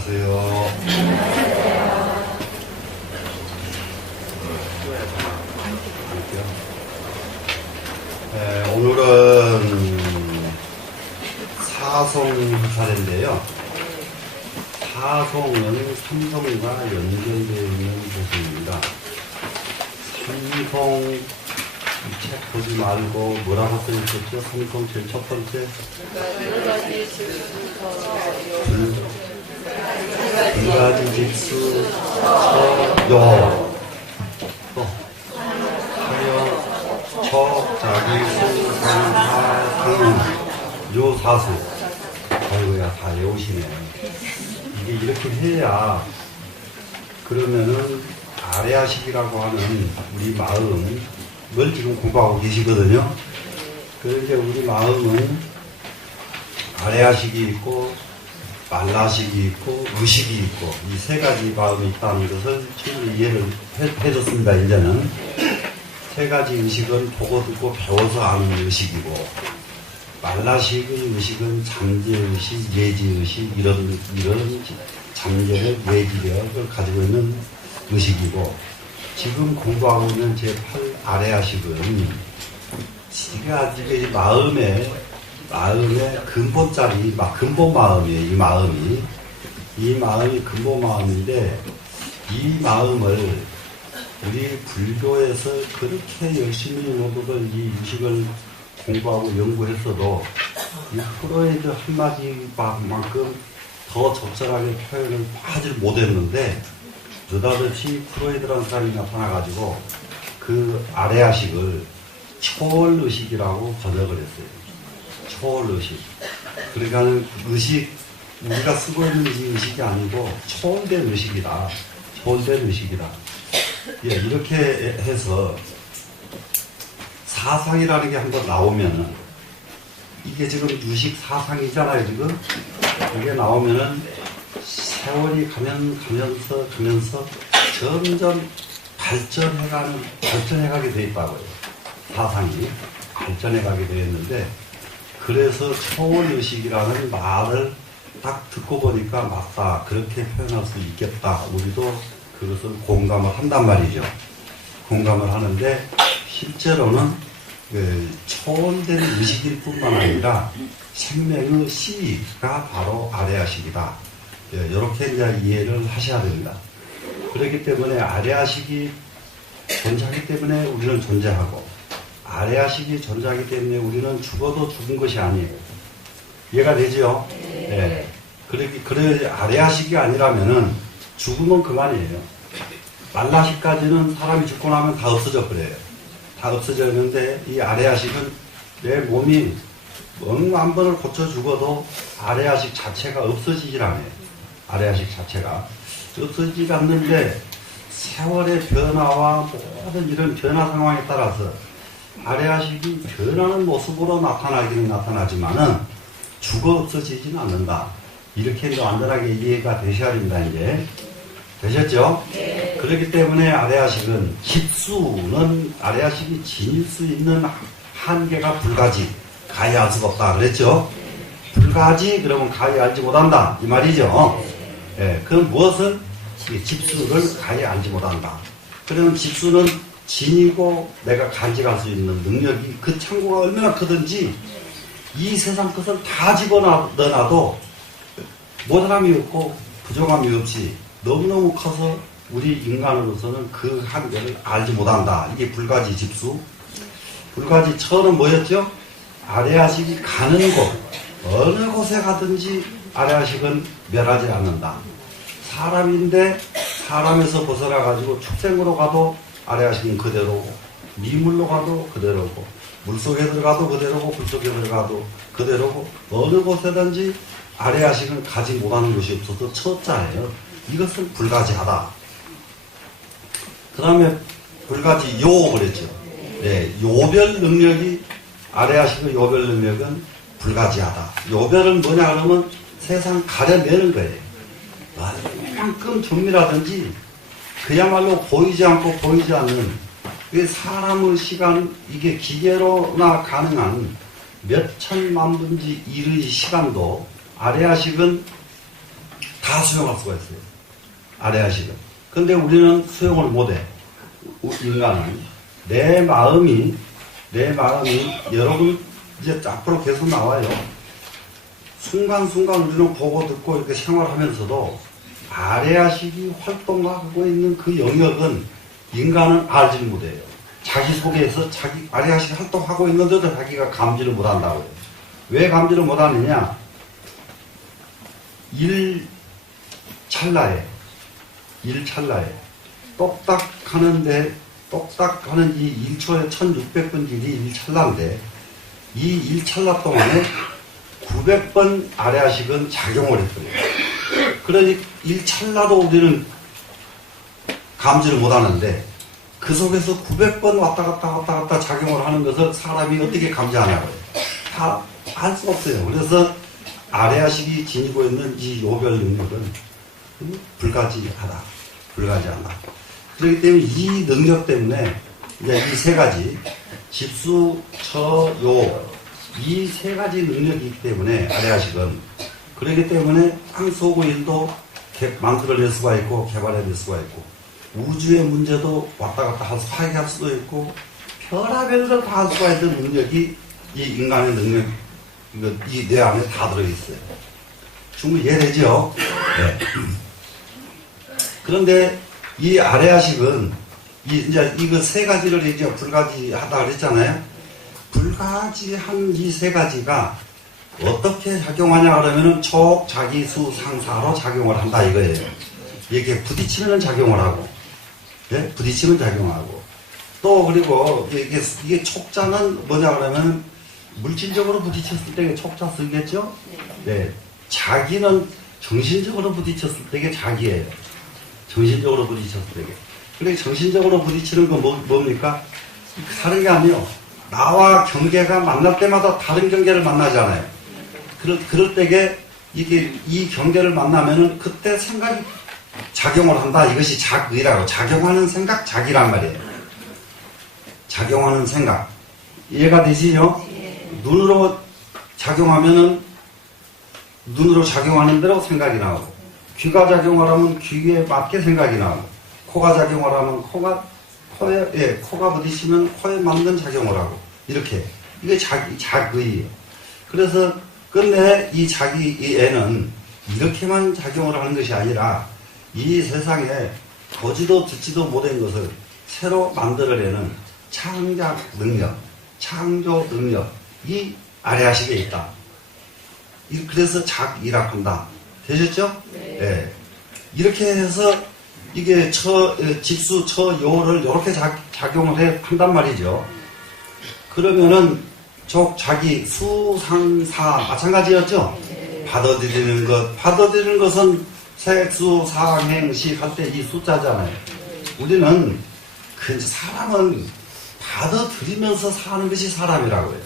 안녕하세요. 오늘은 사송 차례인데요. 사송은 삼성과 연결되어 있는 곳입니다. 삼성 책 보지 말고 뭐라고 써있었죠? 삼성 제일 첫 번째 두 가지 직수 여 자기수, 상하, 상용, 요사수. 아이고야, 다 외우시네. 이게 이렇게 해야, 그러면은, 아래아식이라고 하는 우리 마음을 지금 공부하고 계시거든요. 그런데 우리 마음은 아래아식이 있고, 말라식이 있고, 의식이 있고, 이 세 가지 마음이 있다는 것을 충분히 이해를 해줬습니다, 이제는. 세 가지 의식은 보고 듣고 배워서 아는 의식이고, 말라식의 의식은 잠재의식, 예지의식, 이런 잠재력, 예지력을 가지고 있는 의식이고, 지금 공부하고 있는 제8 아래아식은, 지가 마음의 근본짜리, 근본 마음이에요, 이 마음이 근본 마음인데, 이 마음을 우리 불교에서 그렇게 열심히 모두들 이 의식을 공부하고 연구했어도 이 프로이드 한마디만큼 더 적절하게 표현을 하질 못했는데 느닷없이 프로이드라는 사람이 나타나가지고 그 아래아식을 초월의식이라고 번역을 했어요. 초월의식. 그러니까 의식, 우리가 쓰고 있는 이 의식이 아니고 초월된 의식이다. 초월된 의식이다. 예, 이렇게 해서 사상이라는 게 한번 나오면은 이게 지금 유식 사상이잖아요, 지금. 이게 나오면은 세월이 가면서 점점 발전해가게 돼 있다고요. 사상이 발전해가게 되었는데, 그래서 초월의식이라는 말을 딱 듣고 보니까 맞다, 그렇게 표현할 수 있겠다. 우리도 그것을 공감을 한단 말이죠. 공감을 하는데 실제로는 초월된 의식일 뿐만 아니라 생명의 씨가 바로 아래아식이다. 이렇게 이제 이해를 하셔야 됩니다. 그렇기 때문에 아래아식이 존재하기 때문에 우리는 존재하고, 아래아식이 존재하기 때문에 우리는 죽어도 죽은 것이 아니에요. 이해가 되죠? 네. 그래 아래아식이 아니라면은 죽으면 그만이에요. 말라식까지는 사람이 죽고 나면 다 없어져 버려요. 다 없어졌는데 이 아래아식은 내 몸이 한 번을 고쳐 죽어도 아래아식 자체가 없어지질 않아요. 아래아식 자체가 없어지지 않는데 세월의 변화와 모든 이런 변화 상황에 따라서 아래아식이 변하는 모습으로 나타나기는 나타나지만은 죽어 없어지지는 않는다. 이렇게 이제 완전하게 이해가 되셔야 됩니다, 이제. 되셨죠? 네. 그렇기 때문에 아래아식은 집수는 아래아식이 지닐 수 있는 한계가 불가지, 가히 알 수가 없다. 그랬죠? 불가지, 그러면 가히 알지 못한다. 이 말이죠? 네. 그 무엇은? 집수를 가히 알지 못한다. 그러면 집수는 지니고 내가 간직할 수 있는 능력이 그 창고가 얼마나 크든지 이 세상 것을 다 집어넣어놔도 모자람이 없고 부족함이 없이 너무너무 커서 우리 인간으로서는 그 한계를 알지 못한다. 이게 불가지 집수. 불가지 처는 뭐였죠? 아래아식이 가는 곳, 어느 곳에 가든지 아래아식은 멸하지 않는다. 사람인데 사람에서 벗어나가지고 축생으로 가도 아래아식은 그대로고, 미물로 가도 그대로고, 물속에 들어가도 그대로고, 불속에 들어가도 그대로고, 어느 곳에든지 아래아식은 가지 못하는 것이 없어서 첫자예요. 이것은 불가지하다. 그 다음에 불가지 요 그랬죠. 네, 요별 능력이, 아래아식의 요별 능력은 불가지하다. 요별은 뭐냐 그러면 세상 가려내는 거예요. 얼만큼 정밀하든지 그야말로 보이지 않고 보이지 않는, 사람의 시간, 이게 기계로나 가능한 몇 천만 분지 1의 시간도 아래아식은 다 수용할 수가 있어요. 아래아식은. 근데 우리는 수용을 못해. 인간은. 내 마음이 여러분 이제 앞으로 계속 나와요. 순간순간 우리는 보고 듣고 이렇게 생활하면서도 아래아식이 활동하고 있는 그 영역은 인간은 알지 못해요. 자기 속에서 자기 아래아식이 활동하고 있는데도 자기가 감지를 못한다고요. 왜 감지를 못하느냐? 일 찰나에 똑딱하는 이 1초에 1600분질이 1찰나인데 이 1찰나 동안에 900번 아래아식은 작용을 했거든요. 그러니 1찰나도 우리는 감지를 못하는데 그 속에서 900번 왔다 갔다 작용을 하는 것을 사람이 어떻게 감지하냐고요. 다 알 수 없어요. 그래서 아래아식이 지니고 있는 이 요별 능력은 불가지하다. 그렇기 때문에 이 능력 때문에 이제 이 세 가지 집수, 처, 요 이 세 가지 능력이 있기 때문에 아래아식은 그렇기 때문에 땅속의 일도 만들어낼 수가 있고 개발해낼 수가 있고 우주의 문제도 왔다 갔다 파괴할 수도 있고 별의별 걸 다 할 수가 있는 능력이 이 인간의 능력 이 뇌 안에 다 들어있어요. 충분히 이해되죠? 네. 그런데 이 아래아식은 이제 이거 세 가지를 이제 불가지하다 그랬잖아요. 불가지한 이 세 가지가 어떻게 작용하냐 그러면은 촉, 자기, 수, 상사로 작용을 한다 이거예요. 이렇게 부딪히면 작용을 하고, 네? 부딪히면 작용하고. 또 그리고 이게 촉자는 뭐냐 그러면 물질적으로 부딪혔을 때 촉자 쓰겠죠? 네. 자기는 정신적으로 부딪혔을 때 이게 자기예요. 정신적으로 부딪혔을 때. 그러니까 정신적으로 부딪히는 건 뭡니까? 다른 게 아니에요. 나와 경계가 만날 때마다 다른 경계를 만나잖아요. 그럴 때에 이 경계를 만나면은 그때 생각이 작용을 한다. 이것이 작의라고. 작용하는 생각, 작이란 말이에요. 작용하는 생각. 이해가 되시죠? 눈으로 작용하면은 눈으로 작용하는 대로 생각이 나오고, 귀가 작용하려면 귀에 맞게 생각이 나오고, 코가 작용하려면 코가 부딪히면 코에 맞는 작용을 하고, 이렇게. 이게 작의예요. 그래서, 근데 이 애는 이렇게만 작용을 하는 것이 아니라, 이 세상에 보지도 듣지도 못한 것을 새로 만들어내는 창작 능력, 창조 능력, 이 아래아식에 있다. 그래서 작이라고 한다. 되셨죠? 네. 네. 이렇게 해서 이게 집수, 요를 이렇게 작용을 한단 말이죠. 그러면은 족, 자기, 수, 상, 사 마찬가지였죠? 네. 받아들이는 것은 색, 수, 상, 행, 식 할 때 이 숫자잖아요. 우리는 사람은 받아들이면서 사는 것이 사람이라고 해요.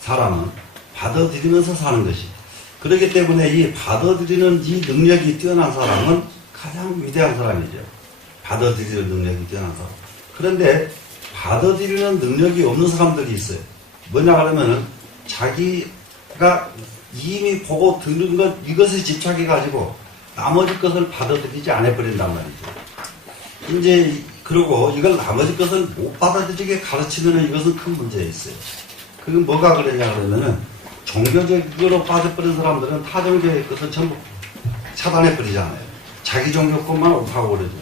사람은 받아들이면서 사는 것이. 그렇기 때문에 이 받아들이는 이 능력이 뛰어난 사람은 가장 위대한 사람이죠. 받아들이는 능력이 뛰어난 사람. 그런데 받아들이는 능력이 없는 사람들이 있어요. 뭐냐 그러면은 자기가 이미 보고 듣는 것 이것에 집착해가지고 나머지 것을 받아들이지 않아 버린단 말이죠. 이제 그리고 이걸 나머지 것을 못 받아들이게 가르치면 이것은 큰 문제가 있어요. 그건 뭐가 그러냐 그러면은 종교적으로 빠져버린 사람들은 타 종교의 것을 전부 차단해버리잖아요. 자기 종교 것만 옳다고 그러죠.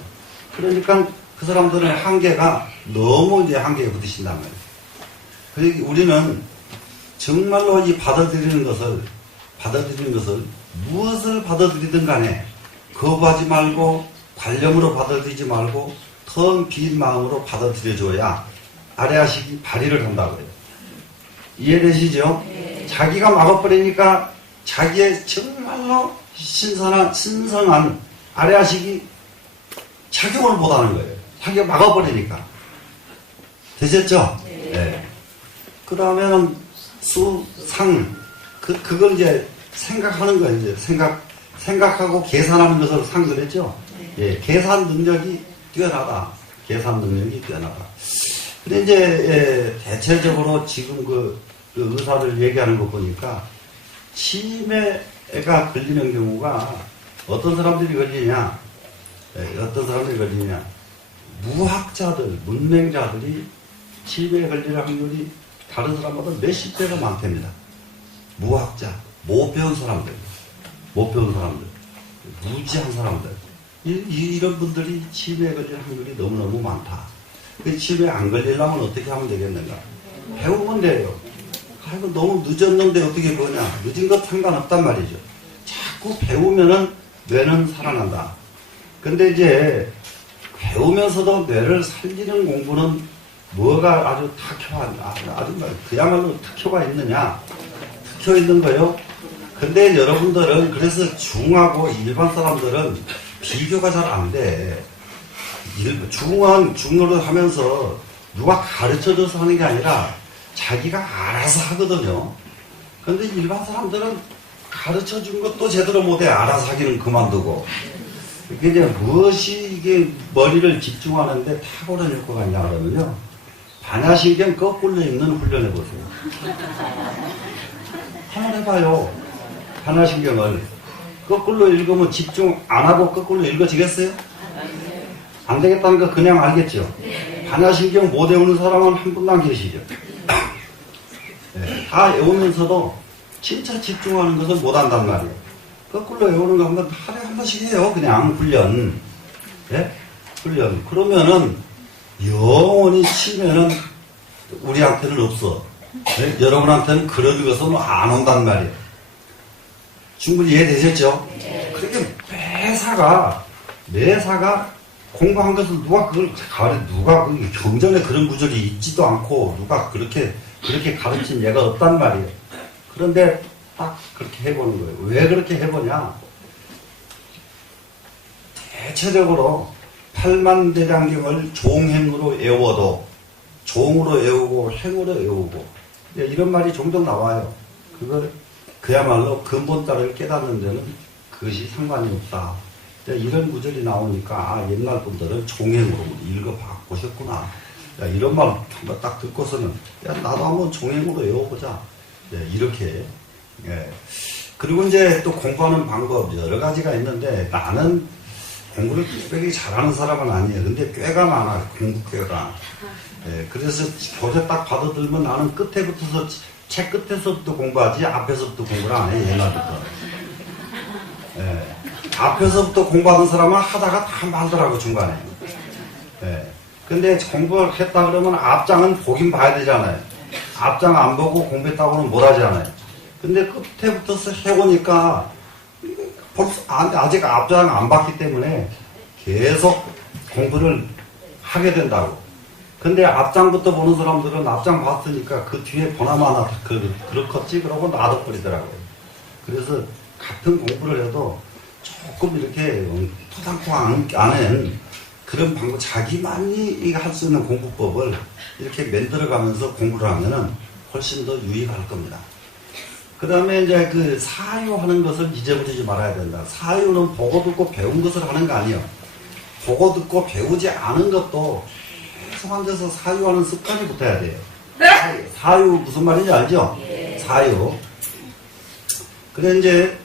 그러니까 그 사람들은 한계가 너무 이제 한계에 부딪힌단 말이에요. 그러니까 우리는 정말로 이 받아들이는 것을 무엇을 받아들이든 간에 거부하지 말고 관념으로 받아들이지 말고 텅 빈 마음으로 받아들여줘야 아래아식이 발휘를 한다고 해요. 이해되시죠? 네. 자기가 막아버리니까 자기의 정말로 신성한 아래아식이 작용을 못하는 거예요. 자기가 막아버리니까. 되셨죠? 네. 네. 그 다음에는 수, 상, 그걸 이제 생각하는 거예요. 이제 생각하고 계산하는 것으로 상 그랬죠? 네. 예, 계산 능력이 뛰어나다. 근데 이제, 대체적으로 지금 그 의사들 얘기하는 거 보니까 치매가 걸리는 경우가 어떤 사람들이 걸리냐? 어떤 사람들이 걸리냐? 무학자들, 문맹자들이 치매에 걸릴 확률이 다른 사람보다 몇십 배가 많답니다. 무학자, 못 배운 사람들, 무지한 사람들. 이런 분들이 치매에 걸릴 확률이 너무너무 많다. 치매에 안 걸리려면 어떻게 하면 되겠는가? 배우면 돼요. 아이고, 너무 늦었는데 어떻게 보냐? 늦은 것 상관없단 말이죠. 자꾸 배우면은 뇌는 살아난다. 근데 이제 배우면서도 뇌를 살리는 공부는 뭐가 아주 아주 그야말로 특효가 있느냐? 특효 있는 거요. 근데 여러분들은 그래서 중하고 일반 사람들은 비교가 잘 안 돼. 중노릇 하면서 누가 가르쳐줘서 하는 게 아니라 자기가 알아서 하거든요. 근데 일반 사람들은 가르쳐준 것도 제대로 못해. 알아서 하기는 그만두고. 이게 이제 무엇이 이게 머리를 집중하는데 탁월한 효과가 있냐 그러면요. 반야신경 거꾸로 읽는 훈련 해보세요. 한번 해봐요. 반야신경을 거꾸로 읽으면 집중 안 하고 거꾸로 읽어지겠어요? 안 되겠다는 거 그냥 알겠죠? 반야신경 못 외우는 사람은 한 분도 안 계시죠? 네, 다 외우면서도 진짜 집중하는 것을 못 한단 말이에요. 거꾸로 외우는 거 한번 하루에 한 번씩 해요. 그냥 훈련. 예? 훈련. 그러면은 영원히 치면은 우리한테는 없어. 예? 여러분한테는 그런 것은 안 온단 말이에요. 충분히 이해되셨죠? 그렇게 매사가 공부한 것을 누가 그걸 누가 경전에 그런 구절이 있지도 않고 누가 그렇게 가르친 예가 없단 말이에요. 그런데 딱 그렇게 해보는 거예요. 왜 그렇게 해보냐? 대체적으로 팔만대장경을 종행으로 외워도 종으로 외우고 행으로 외우고 이런 말이 종종 나와요. 그야말로 근본따를 깨닫는 데는 그것이 상관이 없다. 이런 구절이 나오니까 옛날 분들은 종행으로 읽어보셨구나. 이런 말 딱 듣고서는 나도 한번 종행으로 외워보자. 이렇게. 그리고 이제 또 공부하는 방법 여러 가지가 있는데 나는 공부를 특별히 잘하는 사람은 아니에요. 근데 꾀가 많아. 공부 꾀가. 그래서 교재 딱 받아들면 나는 책 끝에서부터 공부하지 앞에서부터 공부를 안 해. 옛날부터. 앞에서부터 공부하는 사람은 하다가 다 말더라고 중간에. 근데 공부를 했다 그러면 앞장은 보긴 봐야 되잖아요. 앞장 안 보고 공부했다고는 못 하잖아요. 근데 끝에부터 해보니까 벌써 아직 앞장 안 봤기 때문에 계속 공부를 하게 된다고. 근데 앞장부터 보는 사람들은 앞장 봤으니까 그 뒤에 보나마나 그렇겠지 그러고 놔둬버리더라고요. 그래서 같은 공부를 해도 조금 이렇게 토닥토 안 하는 그런 방법, 자기만이 할 수 있는 공부법을 이렇게 만들어가면서 공부를 하면은 훨씬 더 유익할 겁니다. 그 다음에 이제 그 사유하는 것을 잊어버리지 말아야 된다. 사유는 보고 듣고 배운 것을 하는 거 아니에요. 보고 듣고 배우지 않은 것도 계속 앉아서 사유하는 습관이 붙어야 돼요. 사유 무슨 말인지 알죠? 사유. 그래 이제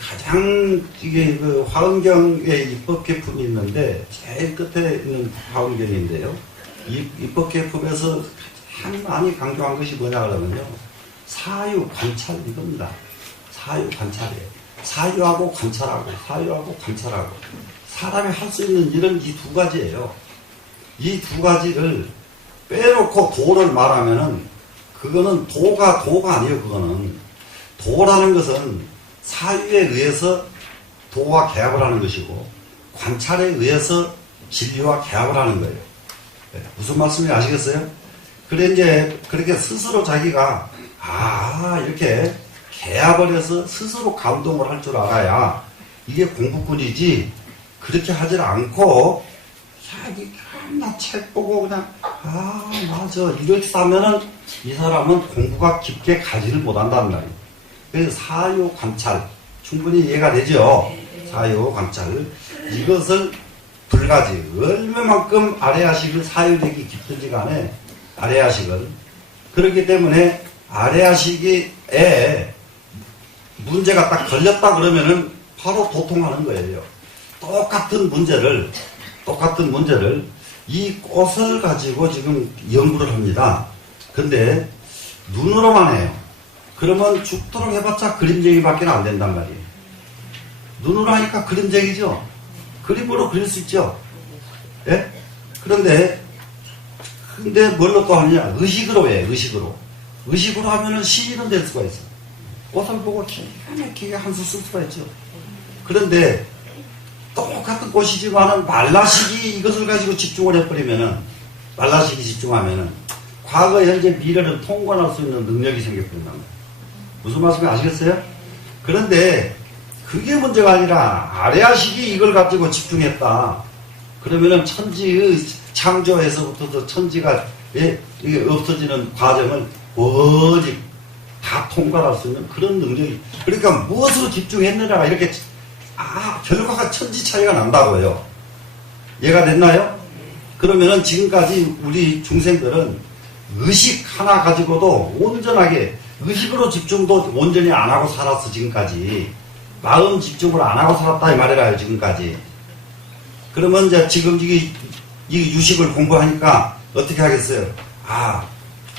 가장 이게 그 화엄경의 입법개품이 있는데 제일 끝에 있는 화엄경인데요. 이 입법개품에서 가장 많이 강조한 것이 뭐냐 그러면요. 사유 관찰 이겁니다. 사유 관찰이에요. 사유하고 관찰하고 사람이 할 수 있는 일은 이 두 가지예요. 이 두 가지를 빼놓고 도를 말하면은 그거는 도가 아니에요. 그거는 도라는 것은 사유에 의해서 도와 개합을 하는 것이고 관찰에 의해서 진리와 개합을 하는 거예요. 무슨 말씀인지 아시겠어요? 그래 이제 그렇게 스스로 자기가 이렇게 개합을 해서 스스로 감동을 할 줄 알아야 이게 공부꾼이지 그렇게 하질 않고 나 책 보고 그냥 맞아 이렇게 하면은 이 사람은 공부가 깊게 가지를 못한다는 말이에요. 그래서 사유 관찰 충분히 이해가 되죠. 사유 관찰 이것을 불가지 얼마만큼 아래야식을 사유력이 깊든지 간에 아래야식은 그렇기 때문에 아래야식에 문제가 딱 걸렸다 그러면은 바로 도통하는 거예요. 똑같은 문제를 이 꽃을 가지고 지금 연구를 합니다. 근데 눈으로만 해요. 그러면 죽도록 해봤자 그림쟁이밖에 안 된단 말이에요. 눈으로 하니까 그림쟁이죠. 그림으로 그릴 수 있죠. 예? 근데 뭘로 또 하느냐? 의식으로 해, 의식으로. 의식으로 하면은 시인은 될 수가 있어. 꽃을 보고 기가 막히게 한 수 쓸 수가 있죠. 그런데 똑같은 꽃이지만은 말라시기 이것을 가지고 집중을 해버리면은, 말라시기 집중하면은 과거, 현재, 미래를 통관할 수 있는 능력이 생겨버린단 말이에요. 무슨 말씀인지 아시겠어요? 그런데 그게 문제가 아니라 아래아식이 이걸 가지고 집중했다. 그러면은 천지의 창조에서부터 천지가 이게 없어지는 과정을 오직 다 통과할 수 있는 그런 능력이. 그러니까 무엇으로 집중했느냐 이렇게 결과가 천지 차이가 난다고요. 이해가 됐나요? 그러면은 지금까지 우리 중생들은 의식 하나 가지고도 온전하게 의식으로 집중도 온전히 안 하고 살았어. 지금까지 마음 집중을 안 하고 살았다 이 말이라요. 지금까지. 그러면 이제 지금 이 유식을 공부하니까 어떻게 하겠어요?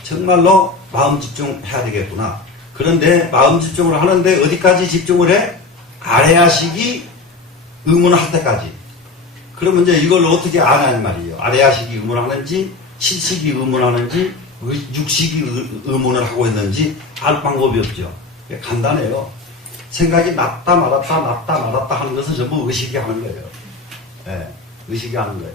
정말로 마음 집중해야 되겠구나. 그런데 마음 집중을 하는데 어디까지 집중을 해? 아래아식이 의문할 때까지. 그러면 이제 이걸 어떻게 아냐는 말이에요. 아래아식이 의문하는지, 칠식이 의문하는지, 육식이 의문을 하고 있는지 알 방법이 없죠. 간단해요. 생각이 났다 말았다 하는 것은 전부 의식이 하는 거예요. 네, 의식이 하는 거예요.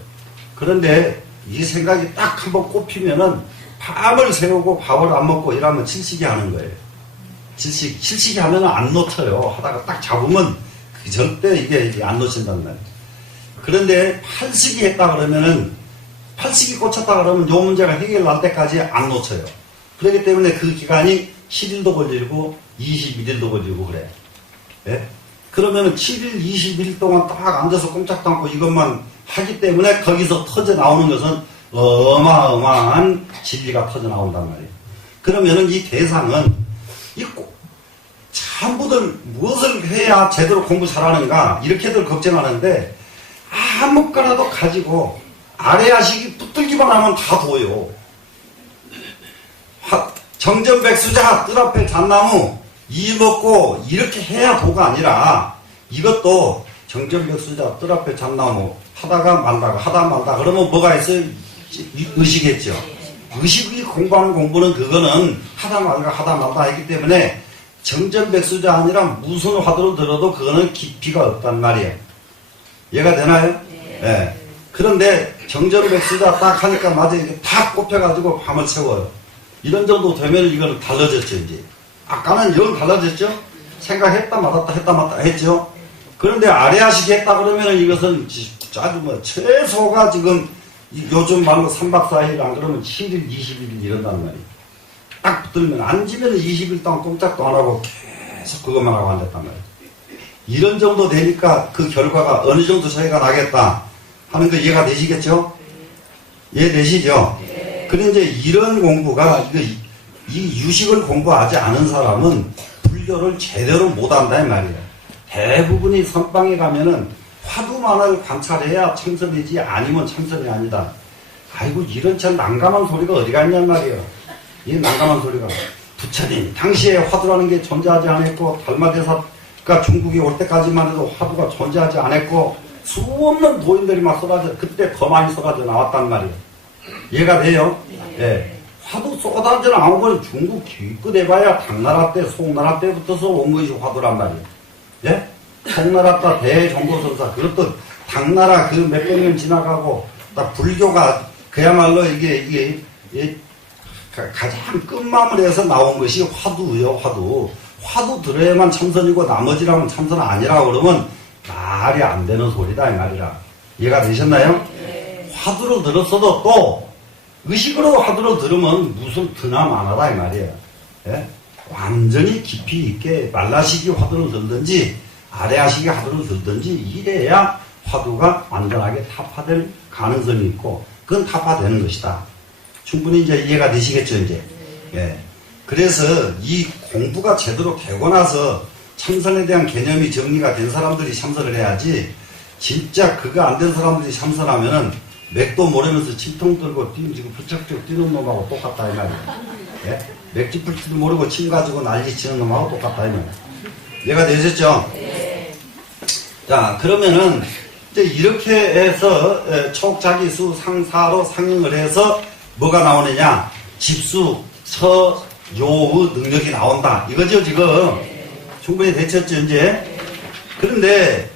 그런데 이 생각이 딱 한번 꼽히면은 밤을 새우고 밥을 안 먹고 이러면 칠식이 하는 거예요. 칠식이 하면은 안 놓쳐요. 하다가 딱 잡으면 절대 이게 안 놓친단 말이에요. 그런데 팔식이 했다 그러면은, 팔식이 꽂혔다 그러면 요 문제가 해결날 때까지 안 놓쳐요. 그렇기 때문에 그 기간이 7일도 걸리고 21일도 걸리고 그래. 예? 그러면은 7일, 21일 동안 딱 앉아서 꼼짝도 않고 이것만 하기 때문에 거기서 터져 나오는 것은 어마어마한 진리가 터져 나온단 말이에요. 그러면은 이 대상은 참부들 무엇을 해야 제대로 공부 잘하는가 이렇게들 걱정하는데 아무거나도 가지고 아래아식이 붙들기만 하면 다 도요. 정전백수자 뜰 앞에 잣나무 이 먹고 이렇게 해야 도가 아니라 이것도 정전백수자 뜰 앞에 잣나무 하다가 말다가 그러면 뭐가 있어요? 의식했죠. 의식이 공부하는 공부는 그거는 하다 말다 했기 때문에 정전백수자 아니라 무슨 화두로 들어도 그거는 깊이가 없단 말이에요. 이해가 되나요? 네. 그런데 정전백수자 딱 하니까 맞아 이렇게 탁 꼽혀가지고 밤을 새워요. 이런 정도 되면 이거는 달라졌죠, 이제. 아까는 영 달라졌죠? 생각했다 말았다 했죠? 그런데 아래아식 했다 그러면 이것은 아주 최소가 지금 요즘 말로 3박 4일 안 그러면 7일, 20일 이런단 말이에요. 딱 붙들면 앉으면 20일 동안 꼼짝도 안 하고 계속 그것만 하고 앉았단 말이에요. 이런 정도 되니까 그 결과가 어느 정도 차이가 나겠다 하는 거 이해가 되시겠죠? 이해되시죠? 그런데 이제 이런 공부가 이 유식을 공부하지 않은 사람은 불교를 제대로 못한다 이 말이에요. 대부분이 선방에 가면은 화두만을 관찰해야 참선이지 아니면 참선이 아니다. 아이고 이런 참 난감한 소리가 어디가 있냔 말이에요. 이 난감한 소리가. 부처님 당시에 화두라는 게 존재하지 않았고 달마대사가 중국에 올 때까지만 해도 화두가 존재하지 않았고 수없는 도인들이 막 쏟아져 그때 더 많이 쏟아져 나왔단 말이에요. 이해가 돼요? 예. 화두 쏟아져 나온 건 중국 기껏 해봐야 당나라 때 송나라 때부터서 온 것이 화두란 말이에요. 예? 송나라 때 대종고선사 그것도 당나라 그 몇백 년 지나가고 딱 불교가 그야말로 이게 가장 끝마무리에서 나온 것이 화두예요. 화두 들어야만 참선이고 나머지라면 참선 아니라고 그러면 말이 안 되는 소리다 이 말이라. 이해가 되셨나요? 네. 화두로 들었어도 또 의식으로 화두로 들으면 무슨 드나마나다 이 말이에요. 예? 완전히 깊이 있게 말라시기 화두를 들든지 아래아시기 화두를 들든지 이래야 화두가 완전하게 타파될 가능성이 있고 그건 타파되는 것이다. 충분히 이제 이해가 되시겠죠 이제. 예. 그래서 이 공부가 제대로 되고 나서 참선에 대한 개념이 정리가 된 사람들이 참선을 해야지, 진짜 그거 안 된 사람들이 참선하면은 맥도 모르면서 침통 들고 지금 부쩍bu쩍 뛰는 놈하고 똑같다 이 말이야. 예? 맥주 풀지도 모르고 침 가지고 난리 치는 놈하고 똑같다 이 말이야. 이해가 되셨죠? 네. 자, 그러면은 이제 이렇게 해서 촉자기수 상사로 상응을 해서 뭐가 나오느냐? 집수, 서, 요의 능력이 나온다. 이거죠, 지금. 충분히 되셨죠, 이제? 그런데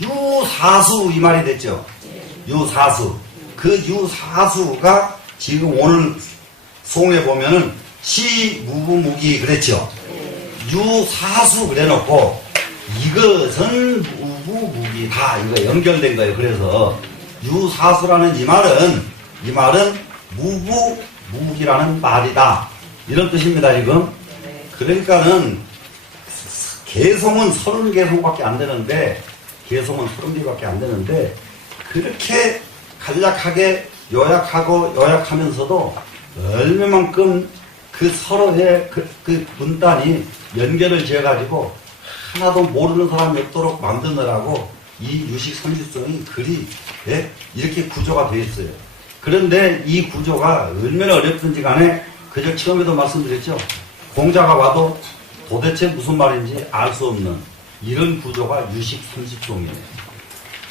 유사수 이 말이 됐죠. 유사수. 그 유사수가 지금 오늘 송에 보면은 시무무기 그랬죠. 유사수 그래놓고 이것은 무무무기다 이거 연결된 거예요. 그래서 유사수라는 이 말은 무무무기라는 말이다 이런 뜻입니다. 지금. 그러니까는 개송은 30개송밖에 안 되는데, 개송은 30개밖에 안 되는데, 그렇게 간략하게 요약하면서도 얼마만큼 그 서로의 그 문단이 연결을 지어가지고 하나도 모르는 사람이 없도록 만드느라고 이 유식 삼십성이 글이 이렇게 구조가 되어 있어요. 그런데 이 구조가 얼마나 어렵든지 간에 그저 처음에도 말씀드렸죠. 공자가 와도 도대체 무슨 말인지 알 수 없는 이런 구조가 유식 삼십성이에요.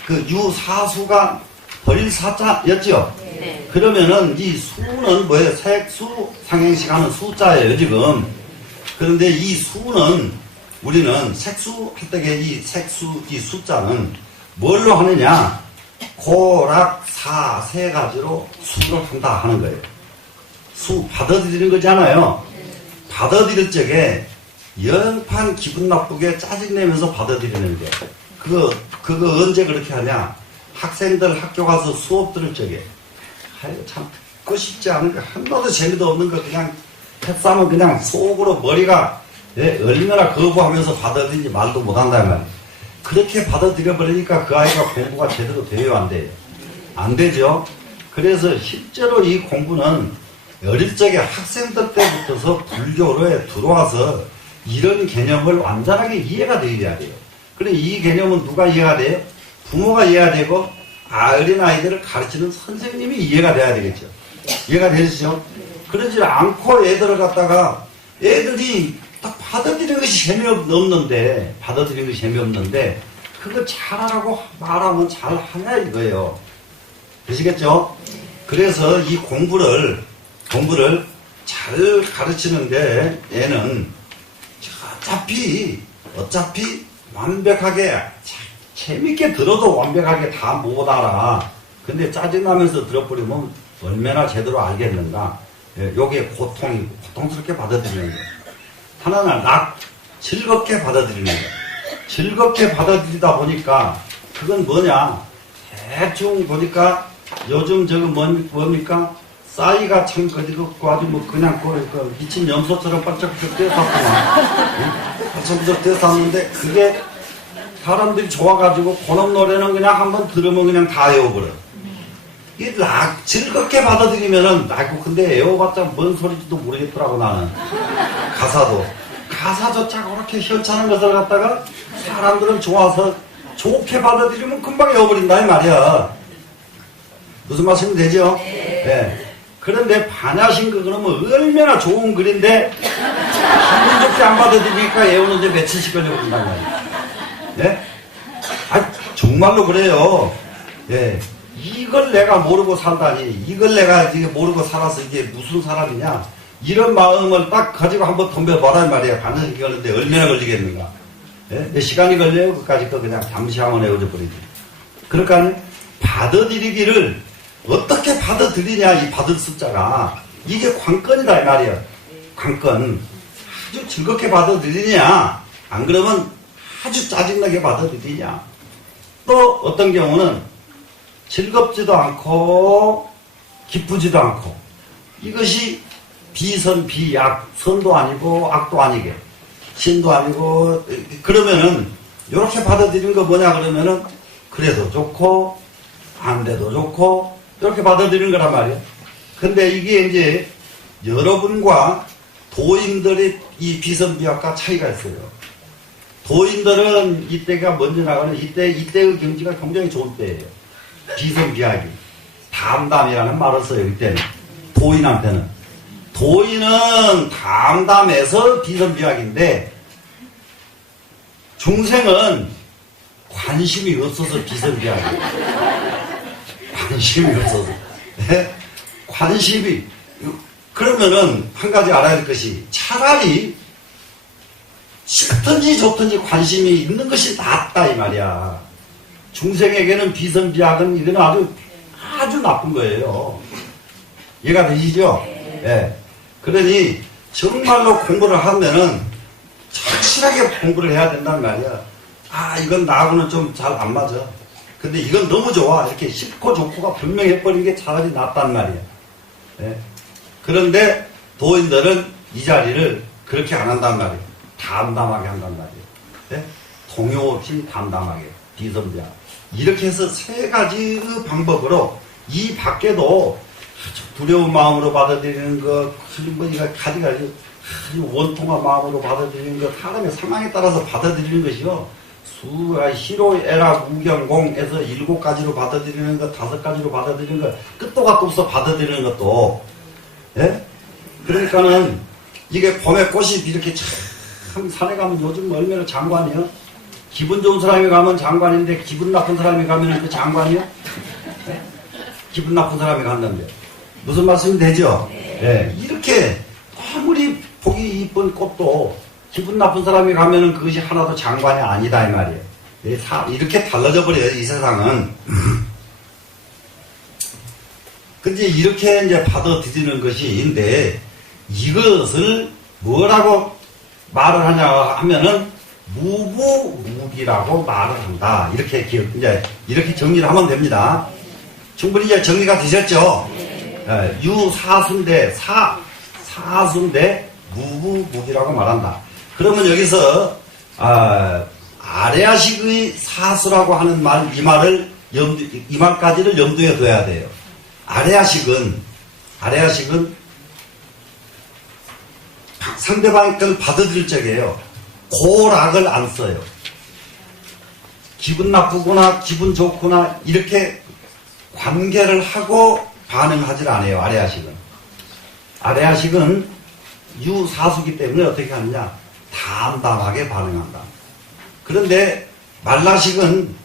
그 유사수가 버릴 사자였죠? 네. 그러면은 이 수는 뭐예요? 색수 상행식 하는 수자예요, 지금. 그런데 이 수는 우리는 색수 할 때에 이 색수, 이 숫자는 뭘로 하느냐? 고락, 사, 세 가지로 수를 한다 하는 거예요. 수, 받아들이는 거잖아요. 받아들일 적에 영판 기분 나쁘게 짜증내면서 받아들이는 게. 그거 언제 그렇게 하냐? 학생들 학교 가서 수업 들을 적에. 아이고, 참, 듣고 싶지 않은 거, 하나도 재미도 없는 거, 그냥, 했으면 그냥 속으로 머리가, 얼마나 거부하면서 받아들이는지 말도 못한다는 말이에요. 그렇게 받아들여버리니까 그 아이가 공부가 제대로 돼요, 안 돼요? 안 되죠? 그래서 실제로 이 공부는 어릴 적에 학생들 때부터서 불교로에 들어와서 이런 개념을 완전하게 이해가 되어야 돼요. 그래, 이 개념은 누가 이해가 돼요? 부모가 이해가 되고, 어린아이들을 가르치는 선생님이 이해가 돼야 되겠죠. 이해가 되시죠? 그러지 않고 애들을 갖다가, 애들이 딱 받아들이는 것이 재미없는데, 그거 잘하라고 말하면 잘하냐 이거예요. 되시겠죠? 그래서 이 공부를 잘 가르치는데, 얘는 어차피 완벽하게 재밌게 들어도 완벽하게 다 못 알아. 근데 짜증나면서 들어버리면 얼마나 제대로 알겠는가. 요게 고통스럽게 받아들이는 거예요. 하나는 즐겁게 받아들이는 거예요. 즐겁게 받아들이다 보니까 그건 뭐냐. 대충 보니까 요즘 저거 뭡니까? 싸이가 참 그거 아주 뭐 그냥 미친 염소처럼 반짝반짝 떼었구만. 반짝반짝 떼었는데 그게 사람들이 좋아가지고 그놈 노래는 그냥 한번 들으면 그냥 다 외워버려. 이게 즐겁게 받아들이면은 근데 외워봤자 뭔 소리인지도 모르겠더라고 나는. 가사조차 그렇게 현찮은 것을 갖다가 사람들은 좋아서 좋게 받아들이면 금방 외워버린다 이 말이야. 무슨 말씀이 되죠? 네. 그런데 반야신거 그러면 얼마나 좋은 글인데 한 문접시 안 받아들이니까 외우는데 며칠씩 걸려버린단 말이야. 네? 정말로 그래요. 예. 이걸 내가 모르고 산다니, 이걸 내가 모르고 살아서 이게 무슨 사람이냐, 이런 마음을 딱 가지고 한번 덤벼봐란 말이야. 반야신거 걸리는데 얼마나 걸리겠는가. 예? 시간이 걸려요. 그까짓 거 그냥 잠시 하면 외워져 버리지. 그러니까 받아들이기를 어떻게 받아들이냐, 이 받을 숫자가. 이게 관건이다, 이 말이야. 관건. 아주 즐겁게 받아들이냐, 안 그러면 아주 짜증나게 받아들이냐. 또 어떤 경우는 즐겁지도 않고, 기쁘지도 않고, 이것이 비선, 비악, 선도 아니고, 악도 아니게, 신도 아니고, 그러면은, 요렇게 받아들이는 거 뭐냐, 그러면은, 그래도 좋고, 안 돼도 좋고, 이렇게 받아들이는 거란 말이에요. 근데 이게 이제 여러분과 도인들의 이 비선비약과 차이가 있어요. 도인들은 이때가 먼저 나가는 이때의 경지가 굉장히 좋은 때예요. 비선비하기. 담담이라는 말을 써요, 이때는. 도인한테는. 도인은 담담해서 비선비하기인데, 중생은 관심이 없어서 비선비하기. 관심이 없어서. 네? 관심이. 그러면은 한 가지 알아야 될 것이 차라리 싫든지 좋든지 관심이 있는 것이 낫다 이 말이야. 중생에게는 비선비학은 이건 아주 나쁜 거예요. 이해가 되시죠? 예. 그러니 정말로 공부를 하면은 착실하게 공부를 해야 된단 말이야. 이건 나하고는 좀 잘 안 맞아. 근데 이건 너무 좋아. 이렇게 싫고 좋고가 분명해버린 게 차라리 낫단 말이야. 예. 그런데 도인들은 이 자리를 그렇게 안 한단 말이야. 담담하게 한단 말이에요. 네? 동요 없이 담담하게, 비선비하. 이렇게 해서 세 가지의 방법으로 이 밖에도 두려운 마음으로 받아들이는 것, 이거 가지가지 원통한 마음으로 받아들이는 것, 사람의 상황에 따라서 받아들이는 것이요. 시로, 에라, 무경공에서 7가지로 받아들이는 것, 5가지로 받아들이는 것, 끝도 갓도 없어 받아들이는 것도. 예? 그러니까는 이게 봄에 꽃이 이렇게 참 산에 가면 요즘 얼마나 장관이요? 기분 좋은 사람이 가면 장관인데 기분 나쁜 사람이 가면 그 장관이요? 네? 기분 나쁜 사람이 간다는데 무슨 말씀이 되죠? 네. 이렇게 아무리 보기 이쁜 꽃도 기분 나쁜 사람이 가면은 그것이 하나도 장관이 아니다 이 말이에요. 이렇게 달라져 버려요 이 세상은. 근데 이렇게 이제 받아들이는 것이인데 이것을 뭐라고 말을 하냐 하면은 무부무기라고 말을 한다. 이렇게 이제 이렇게 정리를 하면 됩니다. 충분히 이제 정리가 되셨죠? 유사순대 사순대 무부무기라고 말한다. 그러면 여기서 아래아식의 사수라고 하는 말 이 말을 이 말까지를 염두에 둬야 돼요. 아래아식은 상대방의 걸 받아들일 적이에요. 고락을 안 써요. 기분 나쁘거나 기분 좋거나 이렇게 관계를 하고 반응하질 않아요. 아래아식은 유사수기 때문에 어떻게 하느냐, 담담하게 반응한다. 그런데 말라식은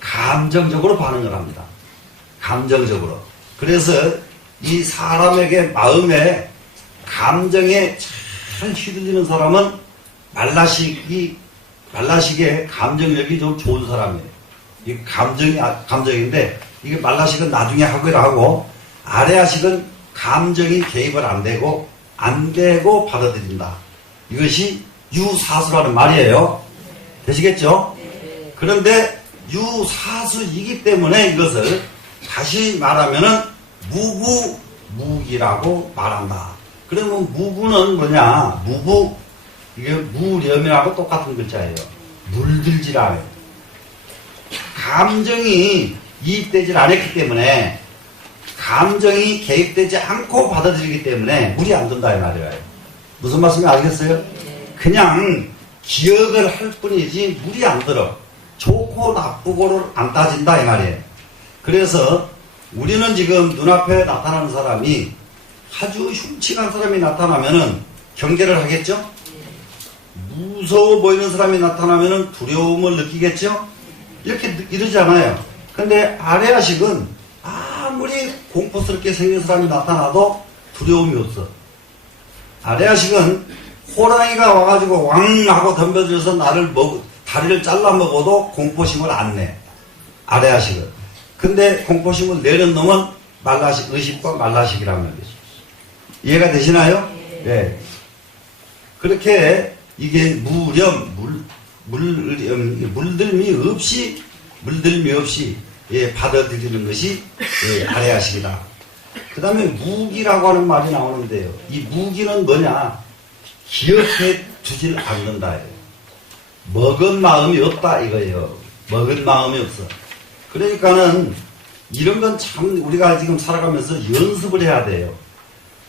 감정적으로 반응을 합니다. 감정적으로. 그래서 이 사람에게 마음에 감정에 잘 휘둘리는 사람은 말라식의 감정력이 좀 좋은 사람이에요. 이게 감정인데, 이게 말라식은 나중에 하고, 아래아식은 감정이 개입을 안 되고 받아들인다. 이것이 유사수라는 말이에요. 되시겠죠? 그런데 유사수이기 때문에 이것을 다시 말하면은 무부무기라고 말한다. 그러면 무부는 뭐냐? 이게 무렴이라고 똑같은 글자예요. 물들지라. 감정이 이입되질 않았기 때문에, 감정이 개입되지 않고 받아들이기 때문에 물이 안 든다 이 말이에요. 무슨 말씀인지 알겠어요? 그냥 기억을 할 뿐이지 물이 안 들어. 좋고 나쁘고를 안 따진다 이 말이에요. 그래서 우리는 지금 눈앞에 나타나는 사람이 아주 흉측한 사람이 나타나면은 경계를 하겠죠? 무서워 보이는 사람이 나타나면은 두려움을 느끼겠죠? 이러잖아요. 근데 아래아식은 아무리 공포스럽게 생긴 사람이 나타나도 두려움이 없어. 아래아식은 호랑이가 와가지고 왕 하고 덤벼들어서 다리를 잘라 먹어도 공포심을 안 내. 아래아식은. 근데 공포심을 내는 놈은 의식과 말라식이라는 말이죠. 이해가 되시나요? 네. 그렇게 이게 물들미 없이 받아들이는 것이 아래아식이다. 그 다음에 무기라고 하는 말이 나오는데요. 이 무기는 뭐냐? 기억해 두질 않는다. 먹은 마음이 없다 이거예요. 먹은 마음이 없어. 그러니까는 이런 건 참 우리가 지금 살아가면서 연습을 해야 돼요.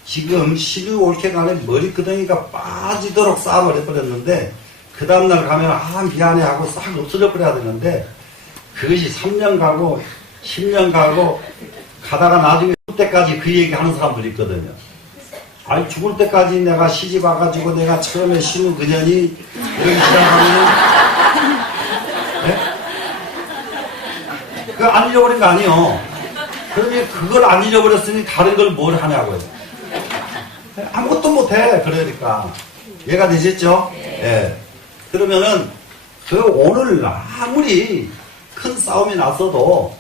지금 시류 옳게 간에 머리끄덩이가 빠지도록 쌓아버렸는데 그 다음날 가면 미안해 하고 싹 없어져 버려야 되는데 그것이 3년 가고 10년 가고 가다가 나중에 죽을 때까지 그 얘기 하는 사람들이 있거든요. 아니 죽을 때까지 내가 시집 와가지고 내가 처음에 신우 그년이 이렇게 시작하면 네? 그거 안 잃어버린 거 아니에요. 그러니 그걸 안 잃어버렸으니 다른 걸 뭘 하냐고요. 아무것도 못해. 그러니까 이해가 되셨죠? 예. 그러면은 그 오늘 아무리 큰 싸움이 났어도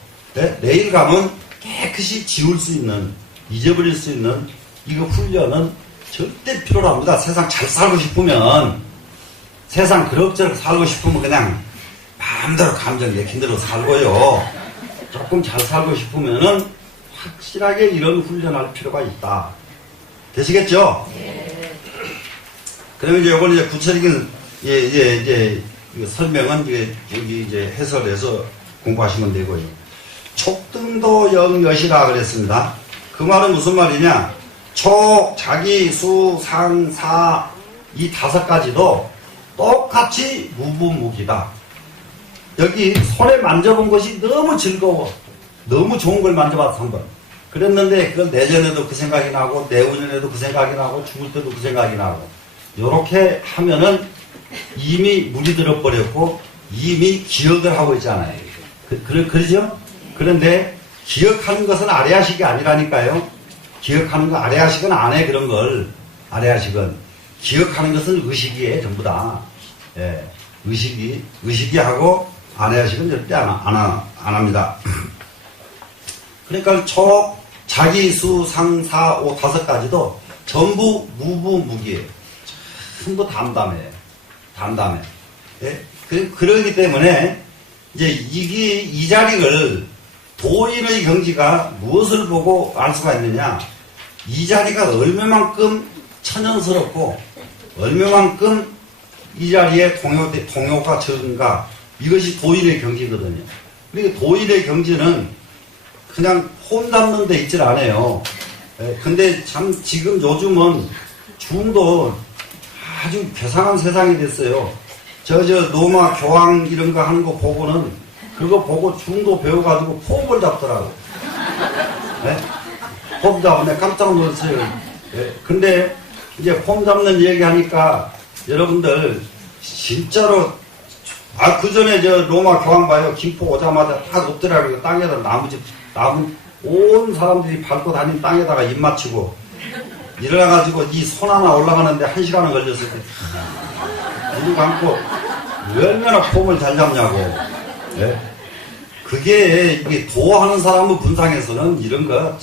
내일 가면 깨끗이 지울 수 있는, 잊어버릴 수 있는 이거 훈련은 절대 필요로 합니다. 세상 잘 살고 싶으면, 세상 그럭저럭 살고 싶으면 그냥 마음대로 감정 내킨 대로 살고요. 조금 잘 살고 싶으면은 확실하게 이런 훈련할 필요가 있다. 되시겠죠? 네. 그러면 이제 이건 이제 구체적인 이제 설명은 여기 이제 해설해서 공부하시면 되고요. 촉등도 영여시라 그랬습니다. 그 말은 무슨 말이냐? 촉, 자기, 수, 상, 사, 이 5가지도 똑같이 무부무기다. 여기 손에 만져본 것이 너무 즐거워. 너무 좋은 걸 만져봤어, 한번. 그랬는데, 그건 내년에도 그 생각이 나고, 내후년에도 그 생각이 나고, 죽을 때도 그 생각이 나고. 요렇게 하면은 이미 물이 들어버렸고, 이미 기억을 하고 있잖아요. 그러죠? 그런데, 기억하는 것은 아래아식이 아니라니까요. 기억하는 거, 아래아식은 안 해, 그런 걸. 아래아식은. 기억하는 것은 의식이에요, 전부 다. 예. 의식이 하고, 아래아식은 절대 안 합니다. 그러니까 촉, 자기, 수, 상, 사, 오 5가지도 전부 무부무기예요. 전부 담담해요. 담담해. 예? 그러기 때문에 이제 이 자리를 도인의 경지가 무엇을 보고 알 수가 있느냐? 이 자리가 얼마만큼 천연스럽고 얼마만큼 이 자리에 동요가 적은가? 이것이 도인의 경지거든요. 그러니까 도인의 경지는 그냥 홈 잡는 데 있질 않아요. 근데 참 지금 요즘은 중도 아주 괴상한 세상이 됐어요. 저 로마 교황 이런 거 하는 거 보고는 그거 보고 중도 배워가지고 폼을 잡더라고. 폼 잡으면 깜짝 놀랐어요. 근데 이제 폼 잡는 얘기 하니까 여러분들 진짜로 그 전에 저 로마 교황 봐요. 김포 오자마자 다 엎드려가지고 땅에다 나무 온 사람들이 밟고 다닌 땅에다가 입 맞추고 일어나가지고 이 손 하나 올라가는데 1시간은 걸렸을 때 눈 감고 얼마나 폼을 잘 잡냐고. 그게 이게 도하는 사람의 분상에서는 이런 거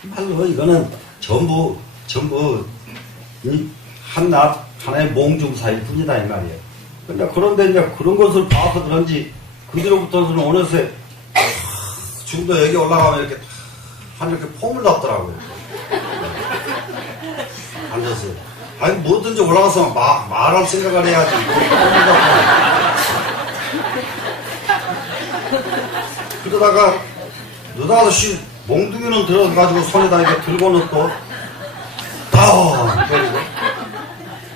정말로 이거는 전부 하나의 몽중사일 뿐이다 이 말이에요. 근데 그런데 이제 그런 것을 봐서 그런지 그 뒤로부터는 어느새 중도 여기 올라가면 이렇게 폼을 잡더라고요. 앉아서. 아니, 뭐든지 올라가서 말할 생각을 해야지. 폼을 잡고. 그러다가 몽둥이는 들어가지고 손에다 이렇게 들고는 또, 그리고.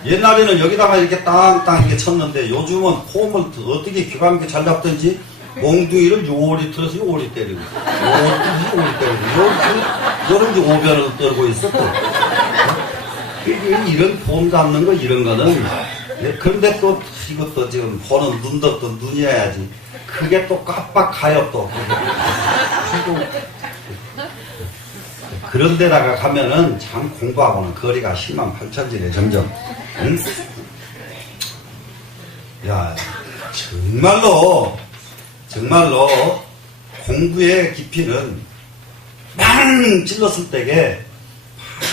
옛날에는 여기다가 이렇게 땅땅 이렇게 쳤는데 요즘은 폼을 어떻게 기가 막히게 잘 잡든지 몽둥이를 요리 틀어서 요리 때리고 요리 때리고 요런 이제 오변을 떨고 있어 또. 이런 폼 잡는 거 이런 거는 그런데 또 이것도 지금 보는 눈도 또 눈이어야지 그게 또 깜빡하여 또 그런 데다가 가면은 참 공부하고는 거리가 10만 8천지네 점점. 응? 야, 정말로 공부의 깊이는 빵 찔렀을 때게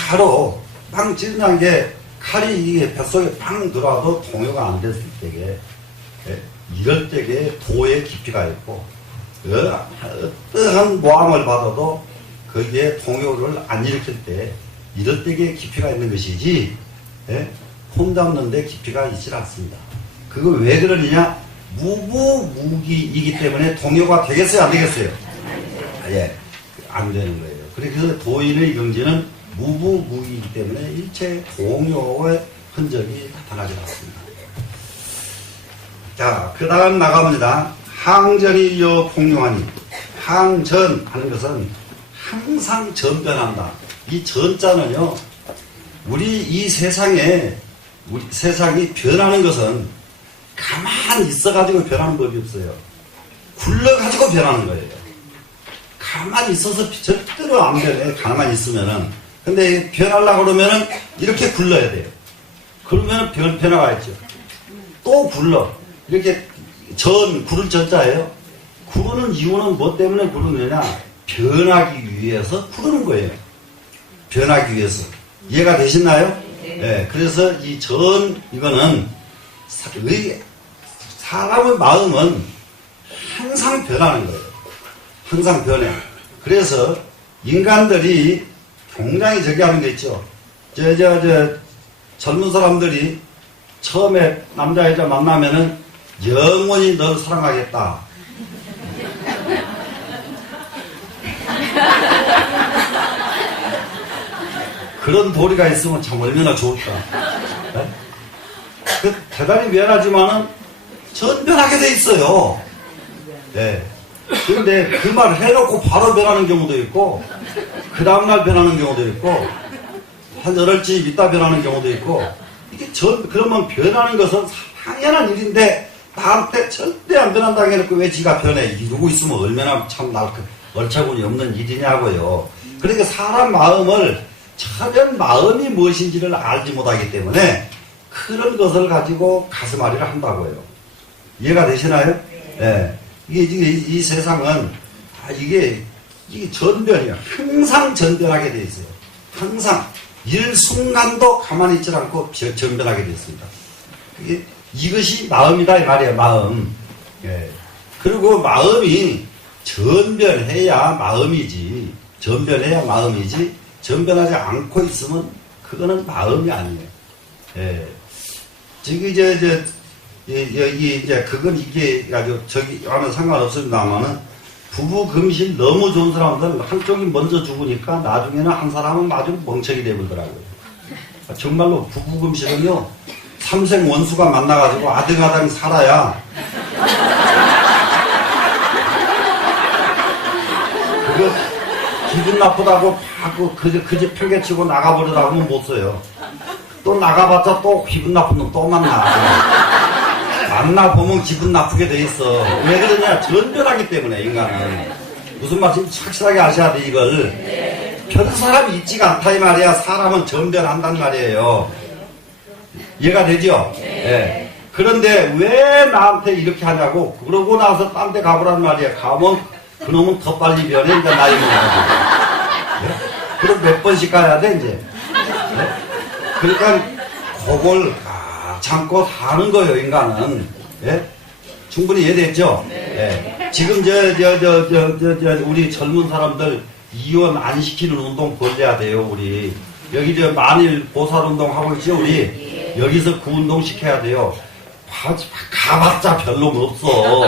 바로 빵 찔난 게 칼이 이게 뱃속에 빵 들어와도 동요가 안 됐을 때게 이럴 때게 도의 깊이가 있고 어떠한 모함을 받아도 거기에 동요를 안 일으킬 때 이럴 때게 깊이가 있는 것이지 폼 잡는 데 깊이가 있지 않습니다. 그거 왜 그러느냐? 무부무기이기 때문에 동요가 되겠어요? 안 되겠어요? 안 되는 거예요. 그래서 도인의 경지는 무부무기이기 때문에 일체 동요의 흔적이 나타나지 않습니다. 자, 그 다음 나가봅니다. 항전이 여 폭룡하니. 항전 하는 것은 항상 전변한다. 이 전자는요, 우리 이 세상에, 우리 세상이 변하는 것은 가만히 있어가지고 변하는 법이 없어요. 굴러가지고 변하는 거예요. 가만히 있어서 절대로 안 변해. 가만히 있으면은. 근데 변하려고 그러면은 이렇게 굴러야 돼요. 그러면은 변화가 있죠. 또 굴러. 이렇게 구를 전자예요. 구르는 이유는 뭐 때문에 구르느냐? 변하기 위해서 구르는 거예요. 변하기 위해서. 이해가 되시나요? 네. 그래서 이거는 사람의 마음은 항상 변하는 거예요. 항상 변해. 그래서 인간들이 굉장히 저기 하는 게 있죠. 젊은 사람들이 처음에 남자, 여자 만나면은 영원히 널 사랑하겠다. 그런 도리가 있으면 참 얼마나 좋을까. 네? 그 대단히 미안하지만은 전변하게 돼 있어요. 네. 그런데 그 말 해놓고 바로 변하는 경우도 있고, 그 다음날 변하는 경우도 있고, 한 열흘쯤 있다 변하는 경우도 있고, 이게 그러면 변하는 것은 당연한 일인데, 나한테 절대 안 변한다고 해놓고 왜 지가 변해? 이러고 있으면 얼마나 참 얼차군이 없는 일이냐고요. 그러니까 사람 마음을, 차변 마음이 무엇인지를 알지 못하기 때문에, 그런 것을 가지고 가슴앓이를 한다고요. 이해가 되시나요? 네. 이 세상은, 이게 전변이에요. 항상 전변하게 돼 있어요. 항상. 일순간도 가만히 있지 않고 전변하게 되어 있습니다. 이것이 마음이다, 이 말이에요, 마음. 예. 그리고 마음이 전변해야 마음이지. 전변해야 마음이지. 전변하지 않고 있으면 그거는 마음이 아니에요. 예. 지금 그건 이게 아주 저기 하면 상관없습니다만은 부부 금실 너무 좋은 사람들 한쪽이 먼저 죽으니까 나중에는 한 사람은 아주 멍청이 되버리더라고요. 정말로 부부 금실은요, 삼생 원수가 만나가지고 아등아등 살아야 그거 기분 나쁘다고 그집 펼개치고 나가버리라고 하면 못 써요. 또 나가봤자 또 기분 나쁜 놈 또 만나보면 기분 나쁘게 돼 있어. 왜 그러냐? 전변하기 때문에, 인간은. 무슨 말인지 확실하게 아셔야 돼, 이걸. 별 사람이 있지가 않다, 이 말이야. 사람은 전변한단 말이에요. 이해가 되죠? 네. 그런데 왜 나한테 이렇게 하냐고, 그러고 나서 딴 데 가보란 말이야. 가면 그놈은 더 빨리 변해, 이제 나이 먹어가지고. 네? 그럼 몇 번씩 가야 돼, 이제. 네? 그러니까, 그걸, 참고 사는 거예요, 인간은. 예? 충분히 이해됐죠? 예. 지금 우리 젊은 사람들 이혼 안 시키는 운동 벌려야 돼요, 우리. 여기 만일 보살운동 하고 있죠, 우리. 여기서 그 운동 시켜야 돼요. 가봤자 별로 없어.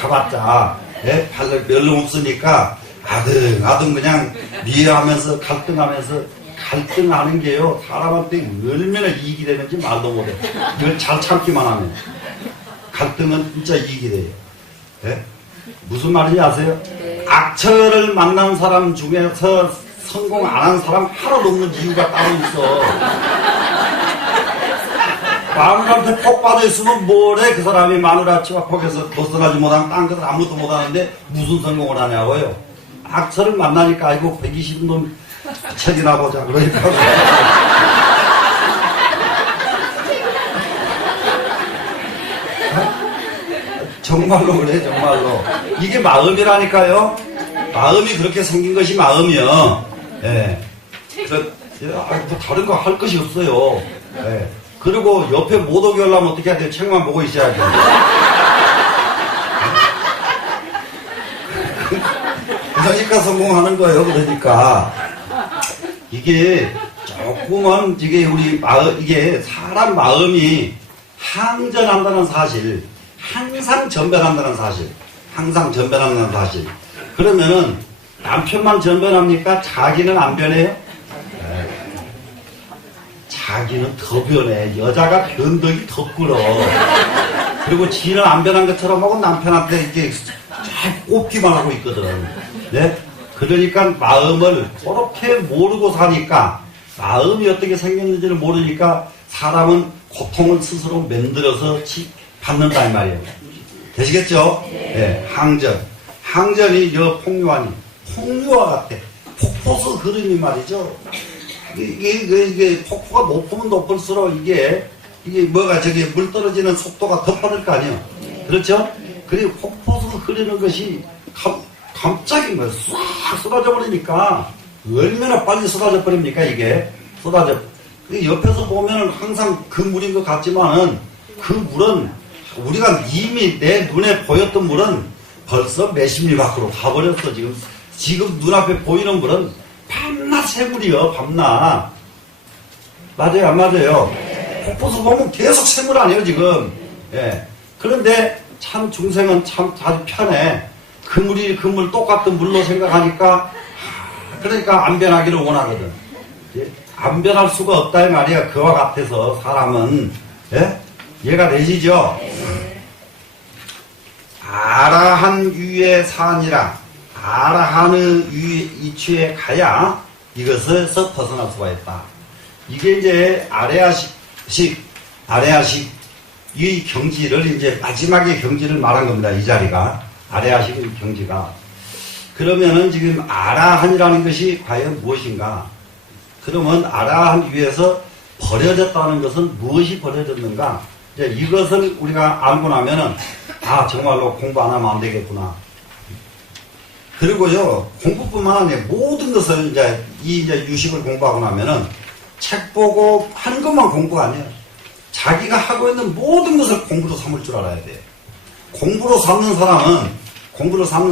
가봤자. 예? 별로 없으니까 아등아등 그냥 미워하면서 갈등하면서 갈등하는 게요, 사람한테 얼마나 이익이 되는지 말도 못해. 이걸 잘 참기만 하면. 갈등은 진짜 이익이 돼요. 네? 무슨 말인지 아세요? 악처를 만난 사람 중에서 성공 안 한 사람 하나도 없는 이유가 따로 있어. 마누라한테 폭 빠져있으면 뭐래? 그 사람이 마누라치와 폭에서 벗어나지 못한 딴 것을 아무것도 못하는데 무슨 성공을 하냐고요? 악처를 만나니까 아이고 120놈 책이나 보자 그러니까 정말로 그래, 정말로. 이게 마음이라니까요. 마음이 그렇게 생긴 것이 마음이요. 예. 뭐 다른 거 할 것이 없어요. 예. 그리고 옆에 못 오게 하려면 어떻게 해야 돼요? 책만 보고 있어야죠. 그러니까 성공하는 거예요. 그러니까. 이게 조금은 이게 사람 마음이 항전한다는 사실, 항상 전변한다는 사실, 항상 전변한다는 사실. 그러면은 남편만 전변합니까? 자기는 안 변해요? 네. 자기는 더 변해. 여자가 변덕이 더 꿇어. 그리고 지는 안 변한 것처럼 하고 남편한테 이렇게 잘 꼽기만 하고 있거든. 네? 그러니까 마음을 그렇게 모르고 사니까 마음이 어떻게 생겼는지를 모르니까 사람은 고통을 스스로 만들어서 받는다 이 말이에요. 되시겠죠? 네. 항전. 항전이 여 폭류하니 폭류와 같아. 폭포수 흐름이 말이죠. 이게 폭포가 높으면 높을수록 이게 뭐가 저기 물 떨어지는 속도가 더 빠를 거 아니에요. 그렇죠? 그리고 폭포수 흐르는 것이 갑자기 뭐 싹 쏟아져 버리니까 얼마나 빨리 쏟아져 버립니까 이게 쏟아져. 옆에서 보면은 항상 그 물인 것 같지만은 그 물은 우리가 이미 내 눈에 보였던 물은 벌써 몇십 리 밖으로 가버렸어. 지금 눈앞에 보이는 물은 밤낮 새물이요. 밤낮. 맞아요 안 맞아요? 폭포수 보면 계속 새물 아니에요 지금. 예. 그런데 참 중생은 참 아주 편해. 그 물 똑같은 물로 생각하니까 그러니까 안 변하기를 원하거든. 예? 안 변할 수가 없다 이 말이야. 그와 같아서 사람은. 예? 이해가 되시죠? 아라한 유의 산이라 아라한의 이치에 가야 이것에서 벗어날 수가 있다. 이게 이제 아레아식 이 경지를 이제 마지막에 경지를 말한 겁니다. 이 자리가 아레아식의 경지가. 그러면은 지금 아라한이라는 것이 과연 무엇인가? 그러면 아라한 위에서 버려졌다는 것은 무엇이 버려졌는가? 이제 이것을 우리가 알고 나면은 정말로 공부 안 하면 안 되겠구나. 그리고요 공부뿐만 아니라 모든 것을 이제 유식을 공부하고 나면은 책 보고 하는 것만 공부가 아니에요. 자기가 하고 있는 모든 것을 공부로 삼을 줄 알아야 돼요. 공부로 삼는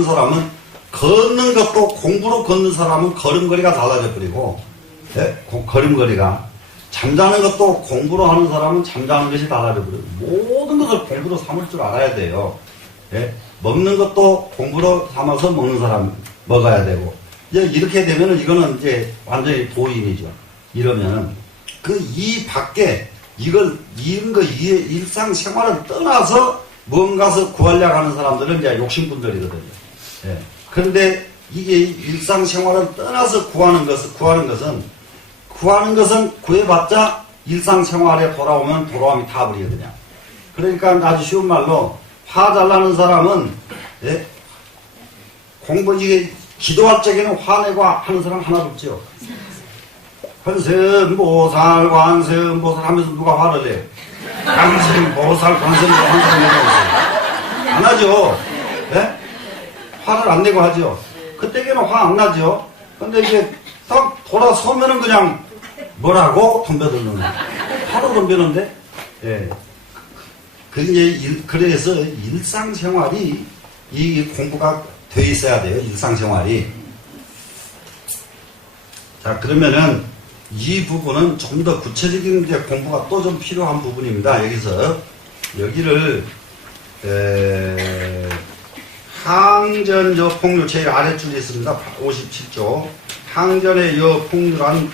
사람은 걷는 것도 공부로 걷는 사람은 걸음걸이가 달라져 버리고, 예? 걸음걸이가. 잠자는 것도 공부로 하는 사람은 잠자는 것이 달라져 버리고, 모든 것을 공부로 삼을 줄 알아야 돼요. 예? 먹는 것도 공부로 삼아서 먹는 사람 먹어야 되고, 이제 이렇게 되면은 이거는 이제 완전히 도인이죠. 이러면은 이 밖에 이런 거 일상생활을 떠나서 뭔가서 구하려고 하는 사람들은 이제 욕심꾼들이거든요. 예. 그런데 이게 일상생활을 떠나서 구하는 것은 구해봤자 일상생활에 돌아오면 돌아옴이 타버리거든요. 그러니까 아주 쉬운 말로 화 잘나는 사람은, 예? 이게 기도할 적에는 화내고 하는 사람 하나도 없죠. 관세음보살 하면서 누가 화를 내요? 관세음보살 한 사람이 있어요. 안 하죠. 예? 화를 안 내고 하죠. 그때에는 화 안 나죠. 근데 이제 딱 돌아서면은 그냥 뭐라고 덤벼드는 거예요. 바로 덤벼는데, 예. 그래서 일상생활이 이 공부가 돼 있어야 돼요. 일상생활이. 자, 그러면은 이 부분은 좀 더 구체적인 이제 공부가 또 좀 필요한 부분입니다. 여기를 항전 여 폭류 제일 아래줄에 있습니다. 57조. 항전의 여 폭류란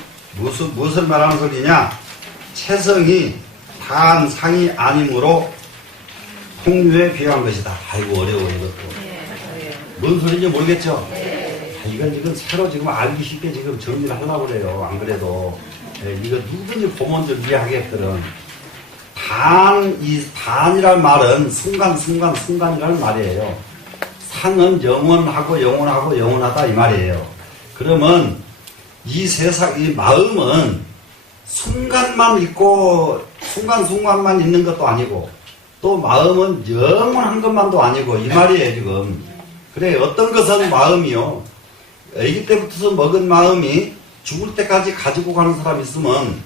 무엇을 말하는 소리냐? 체성이 단 상이 아니므로 폭류에 비유한 것이다. 아이고 어려워 이것도. 뭔 소리인지 모르겠죠? 이건 새로 지금 알기 쉽게 지금 정리를 하려고 그래요. 안 그래도. 이거 누구든지 보면 좀 이해하겠거든. 단이란 말은 순간이라는 말이에요. 상은 영원하다 이 말이에요. 그러면 이 세상, 이 마음은 순간만 있고, 순간만 있는 것도 아니고, 또 마음은 영원한 것만도 아니고, 이 말이에요, 지금. 그래, 어떤 것은 마음이요. 아기 때부터 먹은 마음이 죽을 때까지 가지고 가는 사람이 있으면,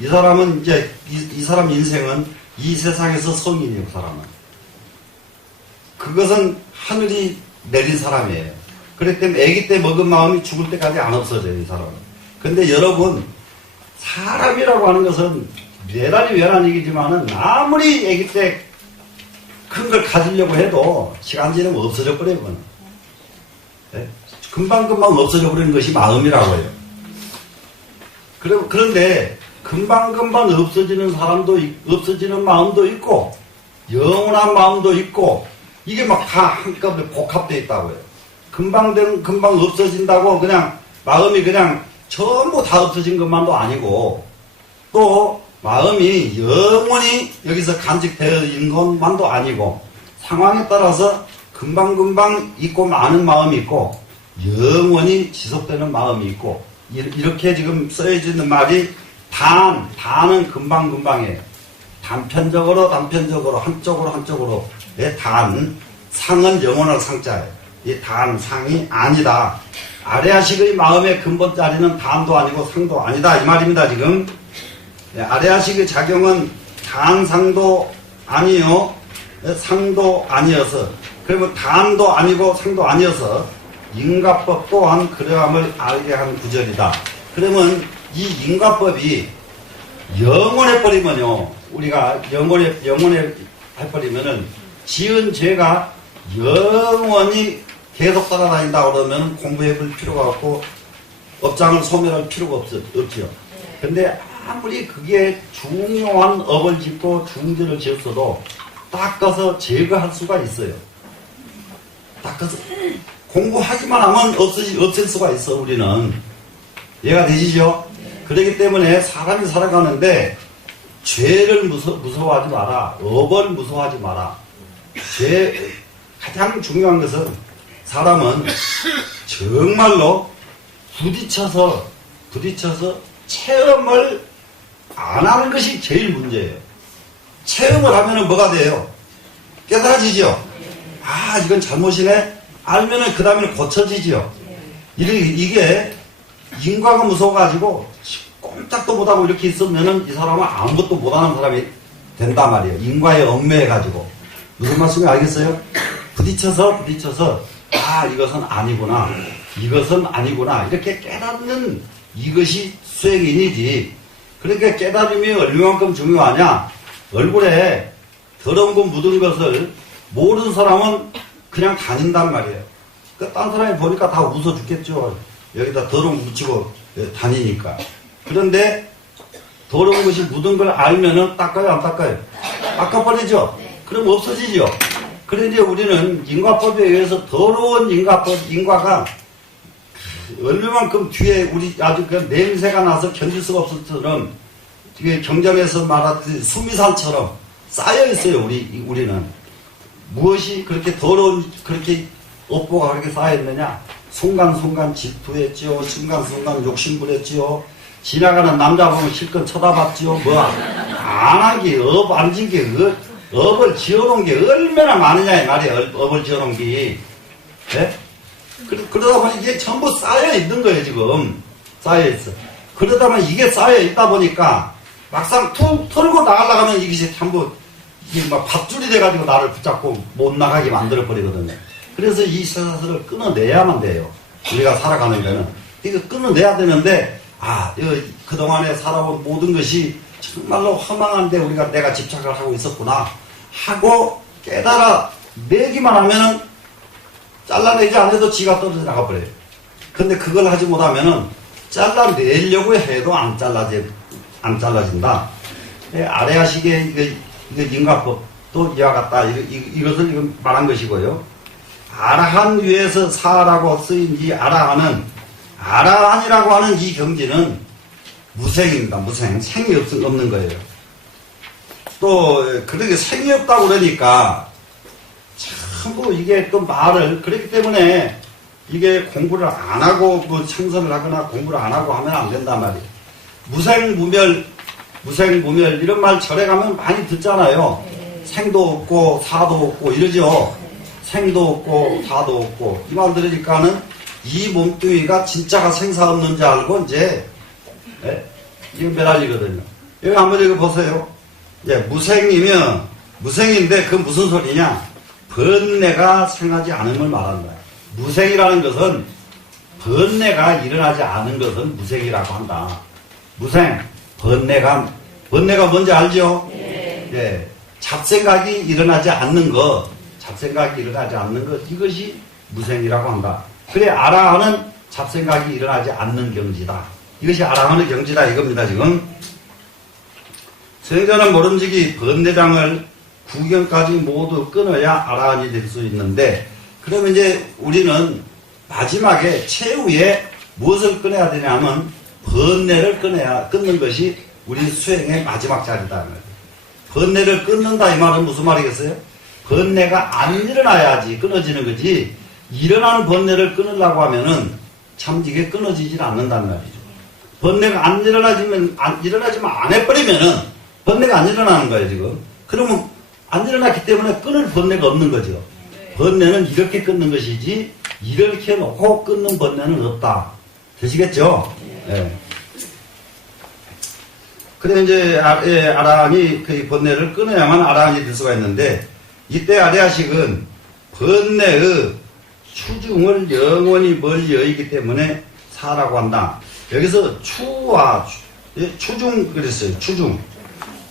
이 사람은 이제, 이 사람 인생은 이 세상에서 성인이에요, 그 사람은. 그것은 하늘이 내린 사람이에요. 그렇기 때문에 아기 때 먹은 마음이 죽을 때까지 안 없어져요, 이 사람은. 근데 여러분, 사람이라고 하는 것은 외란이 외란이지만은 아무리 아기 때 큰 걸 가지려고 해도 시간 지나면 없어져 버려요, 그건. 네? 금방금방 없어져 버리는 것이 마음이라고 해요. 그런데 금방금방 없어지는 사람도, 없어지는 마음도 있고, 영원한 마음도 있고, 이게 막 다 한꺼번에 복합되어 있다고요. 금방 없어진다고 그냥 마음이 그냥 전부 다 없어진 것만도 아니고, 또 마음이 영원히 여기서 간직되어 있는 것만도 아니고, 상황에 따라서 금방 있고 많은 마음이 있고, 영원히 지속되는 마음이 있고, 이렇게 지금 써져 있는 말이 단은 금방이에요. 단편적으로 한쪽으로 상은 영원할 상자예요. 이 상이 아니다. 아래아식의 마음의 근본 자리는 단도 아니고 상도 아니다 이 말입니다. 지금 아래아식의 작용은 상도 아니요 상도 아니어서, 그러면 단도 아니고 상도 아니어서 인과법 또한 그러함을 알게 한 구절이다. 그러면 이 인과법이 영원해버리면요, 우리가 영원해버리면은 지은 죄가 영원히 계속 따라다닌다 그러면 공부해볼 필요가 없고 업장을 소멸할 필요가 없지요. 근데 아무리 그게 중요한 업을 짓고 중죄를 지었어도 닦아서 제거할 수가 있어요. 닦아서 공부하기만 하면 없앨 수가 있어. 우리는 이해가 되시죠? 그렇기 때문에 사람이 살아가는데 죄를 무서워하지 마라. 업을 무서워하지 마라. 가장 중요한 것은 사람은 정말로 부딪혀서 체험을 안 하는 것이 제일 문제예요. 체험을 하면은 뭐가 돼요? 깨달아지죠? 아, 이건 잘못이네? 알면은 그 다음에는 고쳐지죠? 이게 인과가 무서워가지고 꼼짝도 못하고 이렇게 있으면은 이 사람은 아무것도 못하는 사람이 된단 말이에요. 인과에 얽매여가지고. 무슨 말씀인지 알겠어요? 부딪혀서 아, 이것은 아니구나. 이렇게 깨닫는 이것이 수행인이지. 그러니까 깨달음이 얼마만큼 중요하냐? 얼굴에 더러운 거 묻은 것을 모르는 사람은 그냥 다닌단 말이에요. 그러니까 딴 사람이 보니까 다 웃어 죽겠죠. 여기다 더러운 거 묻히고 다니니까. 그런데 더러운 것이 묻은 걸 알면은 닦아요, 안 닦아요? 닦아버리죠? 그럼 없어지죠? 그런데 우리는 인과법에 의해서 더러운 인과가 얼마만큼 뒤에 우리 아주 그 냄새가 나서 견딜 수가 없을 처럼, 경전에서 말하듯이 수미산처럼 쌓여 있어요, 우리는. 무엇이 그렇게 더러운, 그렇게 업보가 그렇게 쌓여 있느냐? 순간순간 질투했지요, 순간순간 욕심부렸지요, 지나가는 남자 보면 실컷 쳐다봤지요, 안 한 게, 안 진 게, 업을 지어놓은 게 얼마나 많으냐, 이 말이에요, 업을 지어놓은 게. 네? 그러다 보니 이게 전부 쌓여 있는 거예요, 지금. 쌓여 있어. 그러다 보니 이게 쌓여 있다 보니까 막상 툭 털고 나가려면 이것이 전부 이게 막 밧줄이 돼가지고 나를 붙잡고 못 나가게 만들어버리거든요. 그래서 이 쇠사슬을 끊어내야만 돼요. 우리가 살아가는 데는. 이거 끊어내야 되는데, 그동안에 살아온 모든 것이 정말로 허망한데 내가 집착을 하고 있었구나 하고 깨달아내기만 하면은 잘라내지 않아도 지가 떨어져 나가버려요. 근데 그걸 하지 못하면은 잘라내려고 해도 안 잘라진다. 아래아식의 인과법도 이와 같다. 이것을 말한 것이고요. 아라한 위에서 사라고 쓰인 이 아라한이라고 하는 이 경지는 무생입니다. 무생. 생이 없는 거예요. 또, 그렇게 생이 없다고 그러니까, 전부 이게 또 그렇기 때문에 이게 공부를 안 하고 참선을 하거나 공부를 안 하고 하면 안 된단 말이에요. 무생무멸, 이런 말 절에 가면 많이 듣잖아요. 생도 없고, 사도 없고, 이러죠. 생도 없고, 사도 없고. 이 말 들으니까는 이 몸뚱이가 진짜가 생사 없는지 알고 이제, 이거 매달리거든요. 여기 한번 이거 보세요. 무생인데 그 무슨 소리냐? 번뇌가 생하지 않은 걸 말한다. 무생이라는 것은 번뇌가 일어나지 않은 것은 무생이라고 한다. 번뇌가 뭔지 알죠? 네. 잡생각이 일어나지 않는 것, 이것이 무생이라고 한다. 그래, 아라한은 잡생각이 일어나지 않는 경지다. 이것이 아라한의 경지다 이겁니다, 지금. 수행자는 모름지기 번뇌장을 구경까지 모두 끊어야 아라한이 될 수 있는데, 그러면 이제 우리는 마지막에 최후에 무엇을 끊어야 되냐면 번뇌를 끊는 것이 우리 수행의 마지막 자리다. 번뇌를 끊는다 이 말은 무슨 말이겠어요? 번뇌가 안 일어나야지 끊어지는 거지, 일어나는 번뇌를 끊으려고 하면은 참 이게 끊어지질 않는다는 말이죠. 번뇌가 안 일어나지만 안 해버리면은 번뇌가 안 일어나는 거예요, 지금. 그러면 안 일어났기 때문에 끊을 번뇌가 없는 거죠. 번뇌는 이렇게 끊는 것이지, 이렇게 놓고 끊는 번뇌는 없다. 되시겠죠? 예. 그래, 이제, 아라한이 그 번뇌를 끊어야만 아라한이 될 수가 있는데, 이때 아리아식은 번뇌의 추중을 영원히 멀리 여기기 때문에 사라고 한다. 여기서 추와 추중 그랬어요. 추중.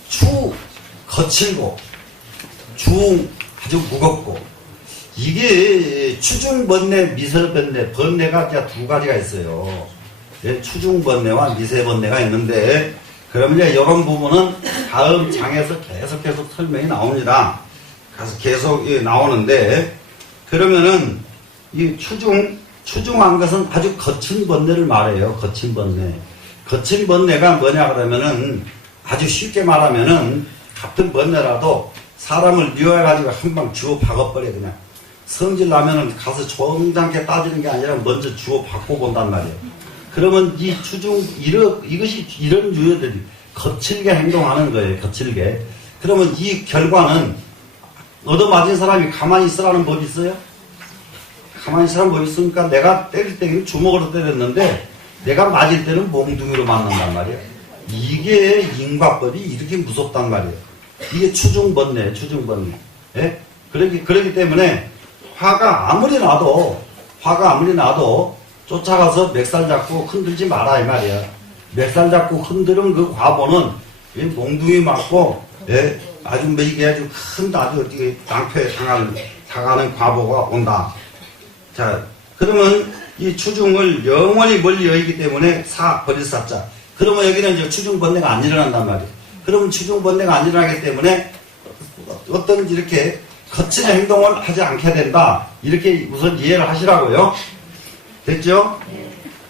추 거칠고, 중 아주 무겁고. 이게 추중 번뇌, 미세 번뇌, 번뇌가 이제 두 가지가 있어요. 추중 번뇌와 미세 번뇌가 있는데, 그러면 이제 이런 부분은 다음 장에서 계속 설명이 나옵니다. 가서 계속 나오는데, 그러면은 이 추중한 것은 아주 거친 번뇌를 말해요. 거친 번뇌. 거친 번뇌가 뭐냐 그러면은, 아주 쉽게 말하면은 같은 번뇌라도 사람을 미워해가지고 한 방 주워 박아버려. 그냥 성질 나면은 가서 정당하게 따지는 게 아니라 먼저 주워 받고 본단 말이에요. 그러면 이 이것이 이런 유형들이 거칠게 행동하는 거예요. 거칠게. 그러면 이 결과는 얻어맞은 사람이 가만히 있으라는 법이 있어요? 가만히 있으라는 법이 있으니까 내가 때릴 때는 주먹으로 때렸는데 내가 맞을 때는 몽둥이로 맞는단 말이에요. 이게 인과법이 이렇게 무섭단 말이에요. 이게 추중번뇌, 추중번뇌. 예? 그러기 때문에 화가 아무리 나도 쫓아가서 멱살 잡고 흔들지 마라 이 말이야. 멱살 잡고 흔드는 그 과보는 몽둥이 맞고, 예? 아주 이게 아주 큰 아주 낭패 당하는 과보가 온다. 자, 그러면 이 추중을 영원히 멀리 여기기 때문에 버릴 사자. 그러면 여기는 이제 추중번뇌가 안 일어난단 말이에요. 그러면 추중번뇌가 안 일어나기 때문에 어떤 이렇게 거친 행동을 하지 않게 된다. 이렇게 우선 이해를 하시라고요. 됐죠?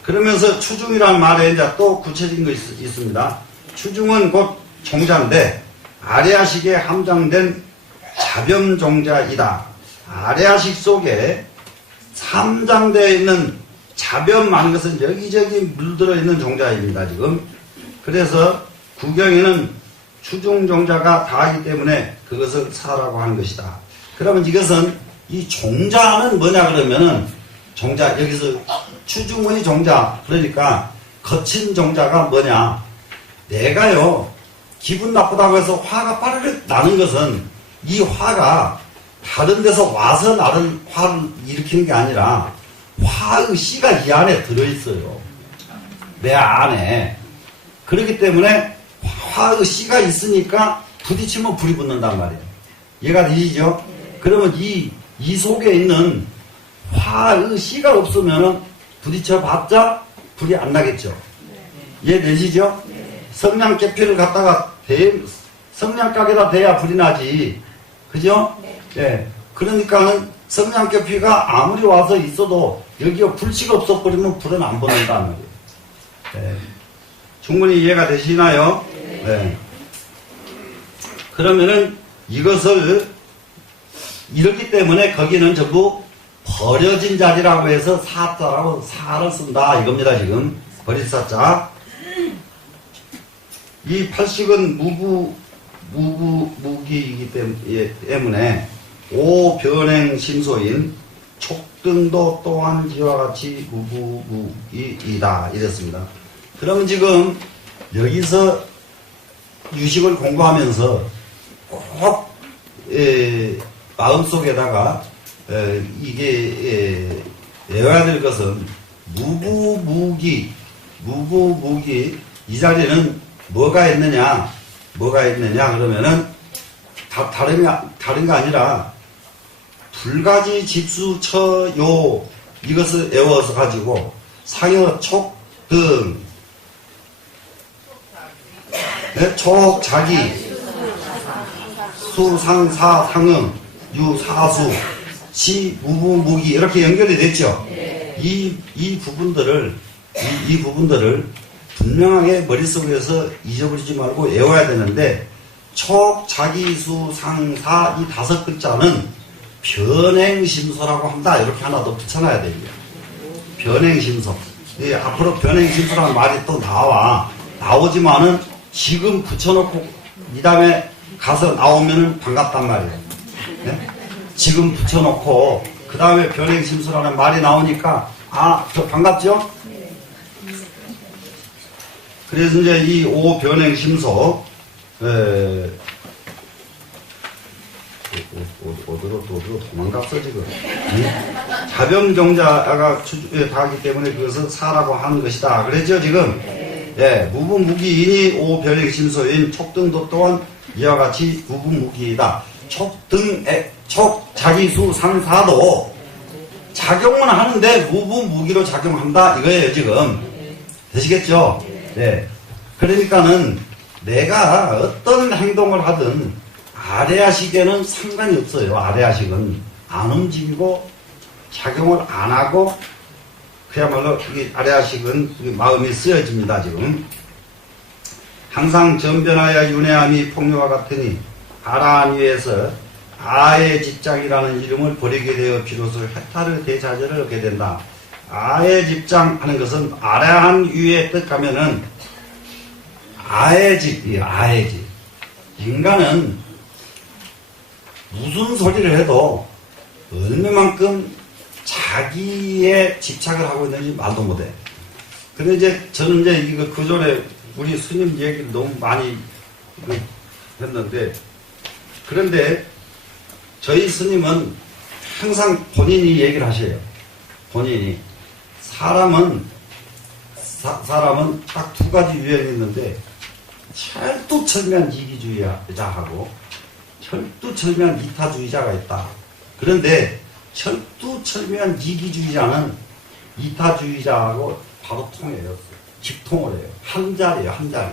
그러면서 추중이라는 말에 이제 또 구체적인 거 있습니다. 추중은 곧 종자인데 아레아식에 함장된 자변종자이다. 아레아식 속에 함장되어 있는 자변 많은 것은 여기저기 물들어 있는 종자입니다, 지금. 그래서 구경에는 추중종자가 다하기 때문에 그것을 사라고 하는 것이다. 그러면 이것은 이 종자는 뭐냐 그러면은 종자, 여기서 추중의 종자, 그러니까 거친 종자가 뭐냐. 내가요, 기분 나쁘다고 해서 화가 빠르르 나는 것은 이 화가 다른 데서 와서 나를 화를 일으키는 게 아니라 화의 씨가 이 안에 들어있어요. 내 안에. 그렇기 때문에 화의 씨가 있으니까 부딪히면 불이 붙는단 말이에요. 이해가 되시죠? 그러면 이 속에 있는 화의 씨가 없으면 부딪혀봤자 불이 안 나겠죠. 이해되시죠? 성냥개피를 갖다가 성냥가게다 대야 불이 나지. 그죠? 예. 그러니까는 성냥개피가 아무리 와서 있어도 여기가 불씨가 없어버리면 불은 안 붙는다는 거예요. 예. 충분히 이해가 되시나요? 네. 그러면은 이것을 이렇기 때문에 거기는 전부 버려진 자리라고 해서 사자라고 사를 쓴다 이겁니다. 지금 버릴 사자. 이 팔식은 무기이기 때문에 오변행 심소인 촉등도 또한 이와 같이 무기이다 이랬습니다. 그러면 지금 여기서 유식을 공부하면서 꼭 마음속에다가 이게 외워야 될 것은 무구무기 이 자리는 뭐가 있느냐 그러면은 다른 게 아니라 불가지 집수처요 이것을 외워서 가지고 상여 촉등 촉자기 수상사 상응 유사수 시 무부무기 이렇게 연결이 됐죠. 이 부분들을 분명하게 머릿속에서 잊어버리지 말고 외워야 되는데 촉 자기수 상사 이 5글자는 변행심소라고 한다 이렇게 하나 더 붙여놔야 됩니다. 변행심소. 예, 앞으로 변행심소라는 말이 또 나오지만은 지금 붙여놓고 이 다음에 가서 나오면은 반갑단 말이에요. 네? 지금 붙여놓고 그 다음에 변행심소라는 말이 나오니까 더 반갑죠? 그래서 이제 이 오변행심소 어디로 도망갔어 지금. 자변경자가 다하기 때문에 그것은 사라고 하는 것이다. 그랬죠 지금. 예, 무분무기이니 오변행심소인 촉등도 또한 이와 같이 무분무기이다. 촉 자기수 상사도 작용은 하는데 무분무기로 작용한다 이거예요 지금. 되시겠죠? 네. 그러니까는 내가 어떤 행동을 하든 아래아식에는 상관이 없어요. 아래아식은 안 움직이고 작용을 안 하고 그야말로 이 아래아식은 마음이 쓰여집니다. 지금 항상 전변하여 윤회함이 폭류와 같으니 아라한 위에서 아의 집장이라는 이름을 버리게 되어 비로소 해탈의 대자재를 얻게 된다. 아의 집장 하는 것은 아라한 위에 뜻하면은 아의 집이에요. 아의 집. 인간은 무슨 소리를 해도 얼마만큼 자기의 집착을 하고 있는지 말도 못해. 근데 이제 저는 이제 이거 그 전에 우리 스님 얘기를 너무 많이 했는데, 그런데 저희 스님은 항상 본인이 얘기를 하셔요. 본인이. 사람은 딱 2가지 유형이 있는데, 철두철미한 이기주의자하고 철두철미한 이타주의자가 있다. 그런데 철두철미한 이기주의자는 이타주의자하고 바로 통해요. 직통을 해요. 한 자리예요. 한 자리.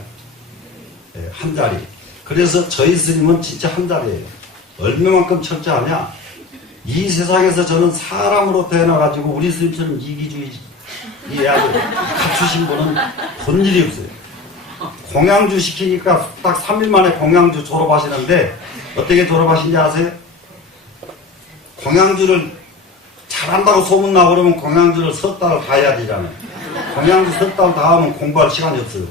네, 한 자리. 그래서 저희 스님은 진짜 한 자리예요. 얼마만큼 철저하냐? 이 세상에서 저는 사람으로 태어나가지고 우리 스님처럼 이기주의 아주 갖추신 분은 본 일이 없어요. 공양주 시키니까 딱 3일 만에 공양주 졸업하시는데 어떻게 졸업하신지 아세요? 공양주를 잘한다고 소문나고 그러면 공양주를 석 달을 다 해야 되잖아요. 공양주 석 달 다 하면 공부할 시간이 없어요.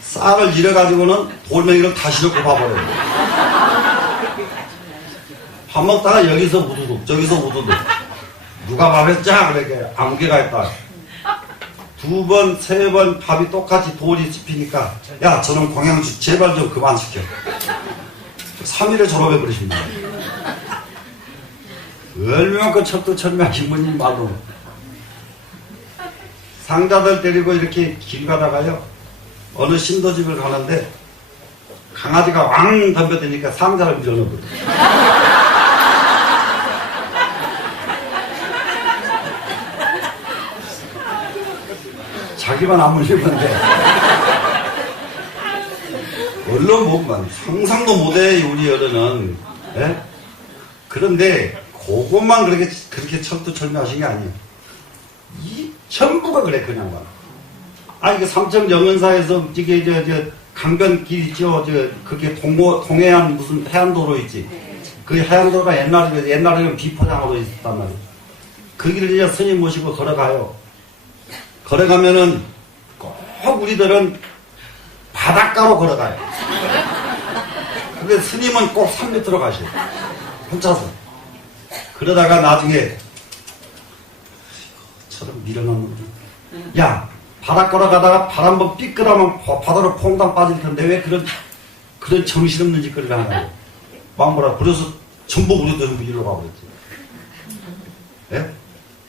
쌀을 잃어가지고는 돌멩이를 다시 넣고 봐버려요. 밥 먹다가 여기서 우두둑 저기서 우두둑 누가 밥했자 그렇게 아무개가 있다. 2번, 3번 밥이 똑같이 돌이 씹히니까 야 저는 공양주 제발 좀 그만 시켜. 3일에 졸업해버리십니다. 얼마만큼 철두철미하신 분이 봐도 상자들 데리고 이렇게 길 가다가요 어느 신도집을 가는데 강아지가 왕 덤벼드니까 상자를 밀어넣어버려요. 자기만 안 물리는데 얼른 보면 상상도 못해 우리 어른은. 예? 그런데 그것만 그렇게 철두철미하신 게 아니에요. 이 전부가 그래 그냥 봐. 이게 삼청 영은사에서 이게 강변길 있죠. 그게 동해안 무슨 해안도로 있지. 그 해안도로가 옛날에는 비포장으로 있었단 말이에요. 그 길을 이제 스님 모시고 걸어가요. 걸어가면은 꼭 우리들은 바닷가로 걸어가요. 근데 스님은 꼭 산 밑으로 가셔요. 혼자서. 그러다가 나중에 저런 밀어넣는 야 바닷가로 가다가 발 한번 삐끗하면 바다로 퐁당 빠질 텐데 왜 그런 정신없는 짓거리를 하냐고. 막뭐라 그래서 전부 우리도 전부 일로 가버렸지. 예?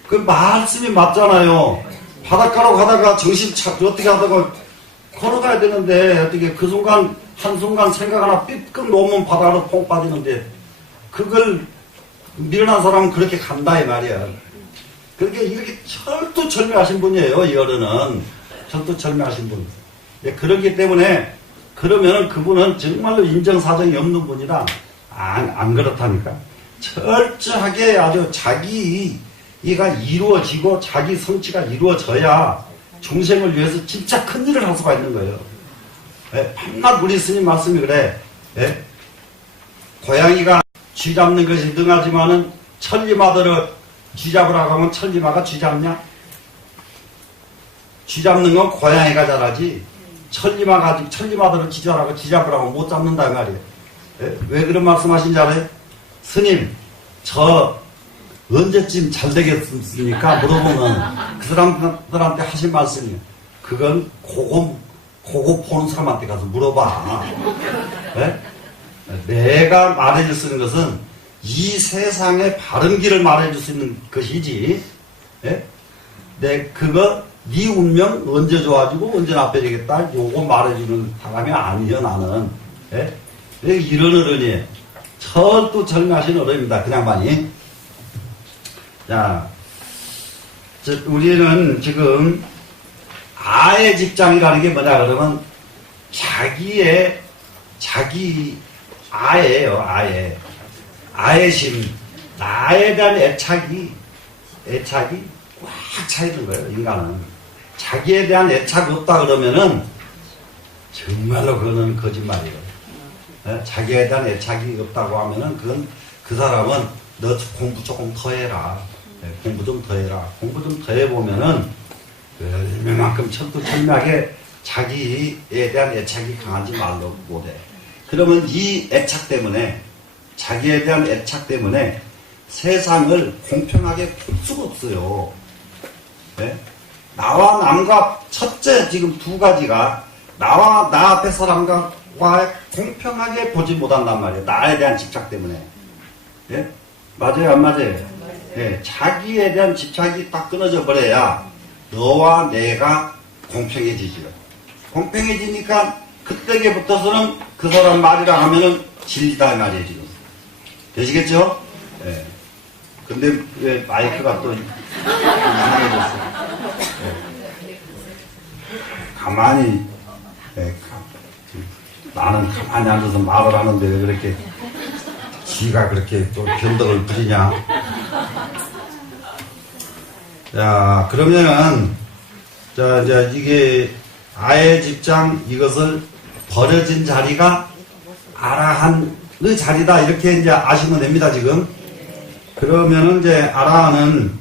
그 말씀이 맞잖아요. 바닷가로 가다가 어떻게 하다가 걸어가야 되는데 어떻게 그 순간 한순간 생각 하나 삐끗 놓으면 바다로 퐁 빠지는데 그걸 미련한 사람은 그렇게 간다 이 말이야. 그렇게 이렇게 철두철미하신 분이에요. 이 어른은 철두철미하신 분. 예, 그렇기 때문에 그러면 그분은 정말로 인정사정이 없는 분이라 안 그렇다니까. 철저하게 아주 자기가 이루어지고 자기 성취가 이루어져야 중생을 위해서 진짜 큰 일을 할 수가 있는 거예요. 예, 밤낮 우리 스님 말씀이 그래. 예? 고양이가 쥐 잡는 것이 능하지만은 천리마들을 쥐 잡으라고 하면 천리마가 쥐 잡냐? 쥐 잡는 건 고양이가 잘하지. 천리마들을 쥐 잡으라고 못 잡는다 그 말이에요. 예? 왜 그런 말씀하신지 알아요? 스님, 저 언제쯤 잘 되겠습니까? 물어보면 그 사람들한테 하신 말씀이에요. 그건 고급 보는 사람한테 가서 물어봐. 예? 내가 말해줄 수 있는 것은 이 세상의 바른 길을 말해줄 수 있는 것이지. 예? 네 운명 언제 좋아지고 언제 나빠지겠다 요거 말해주는 사람이 아니요 나는. 예? 이런 어른이에요. 철두철미하신 어른입니다. 그냥 많이. 자, 우리는 지금 아의 직장이라는 게 뭐냐 그러면 자기 아예요. 아의 심, 나에 대한 애착이 꽉 차 있는 거예요. 인간은 자기에 대한 애착이 없다 그러면은 정말로 그거는 거짓말이에요. 자기에 대한 애착이 없다고 하면은 그건 그 사람은 너 공부 조금 더 해라. 공부 좀 더 해라. 공부 좀 더 해보면은 얼마만큼 철두철미하게 자기에 대한 애착이 강한지 말로 못해. 그러면 이 애착 때문에 자기에 대한 애착 때문에 세상을 공평하게 볼 수가 없어요. 네? 나와 남과 첫째 지금 두 가지가 나 앞에 사람과 공평하게 보지 못한단 말이에요. 나에 대한 집착 때문에. 예? 맞아요, 안 맞아요? 예, 자기에 대한 집착이 딱 끊어져 버려야 너와 내가 공평해지죠. 공평해지니까 그때부터서는 그 사람 말이라 하면은 진리다 말이에요, 지금. 되시겠죠? 예. 근데 왜 마이크가 또 이상해졌어요? 예. 가만히, 예, 나는 가만히 앉아서 말을 하는데 왜 그렇게 지가 그렇게 또 변덕을 부리냐. 자, 그러면은, 자, 이제 이게 아의 집장 이것을 버려진 자리가 아라한의 자리다. 이렇게 이제 아시면 됩니다, 지금. 그러면은 이제 아라한은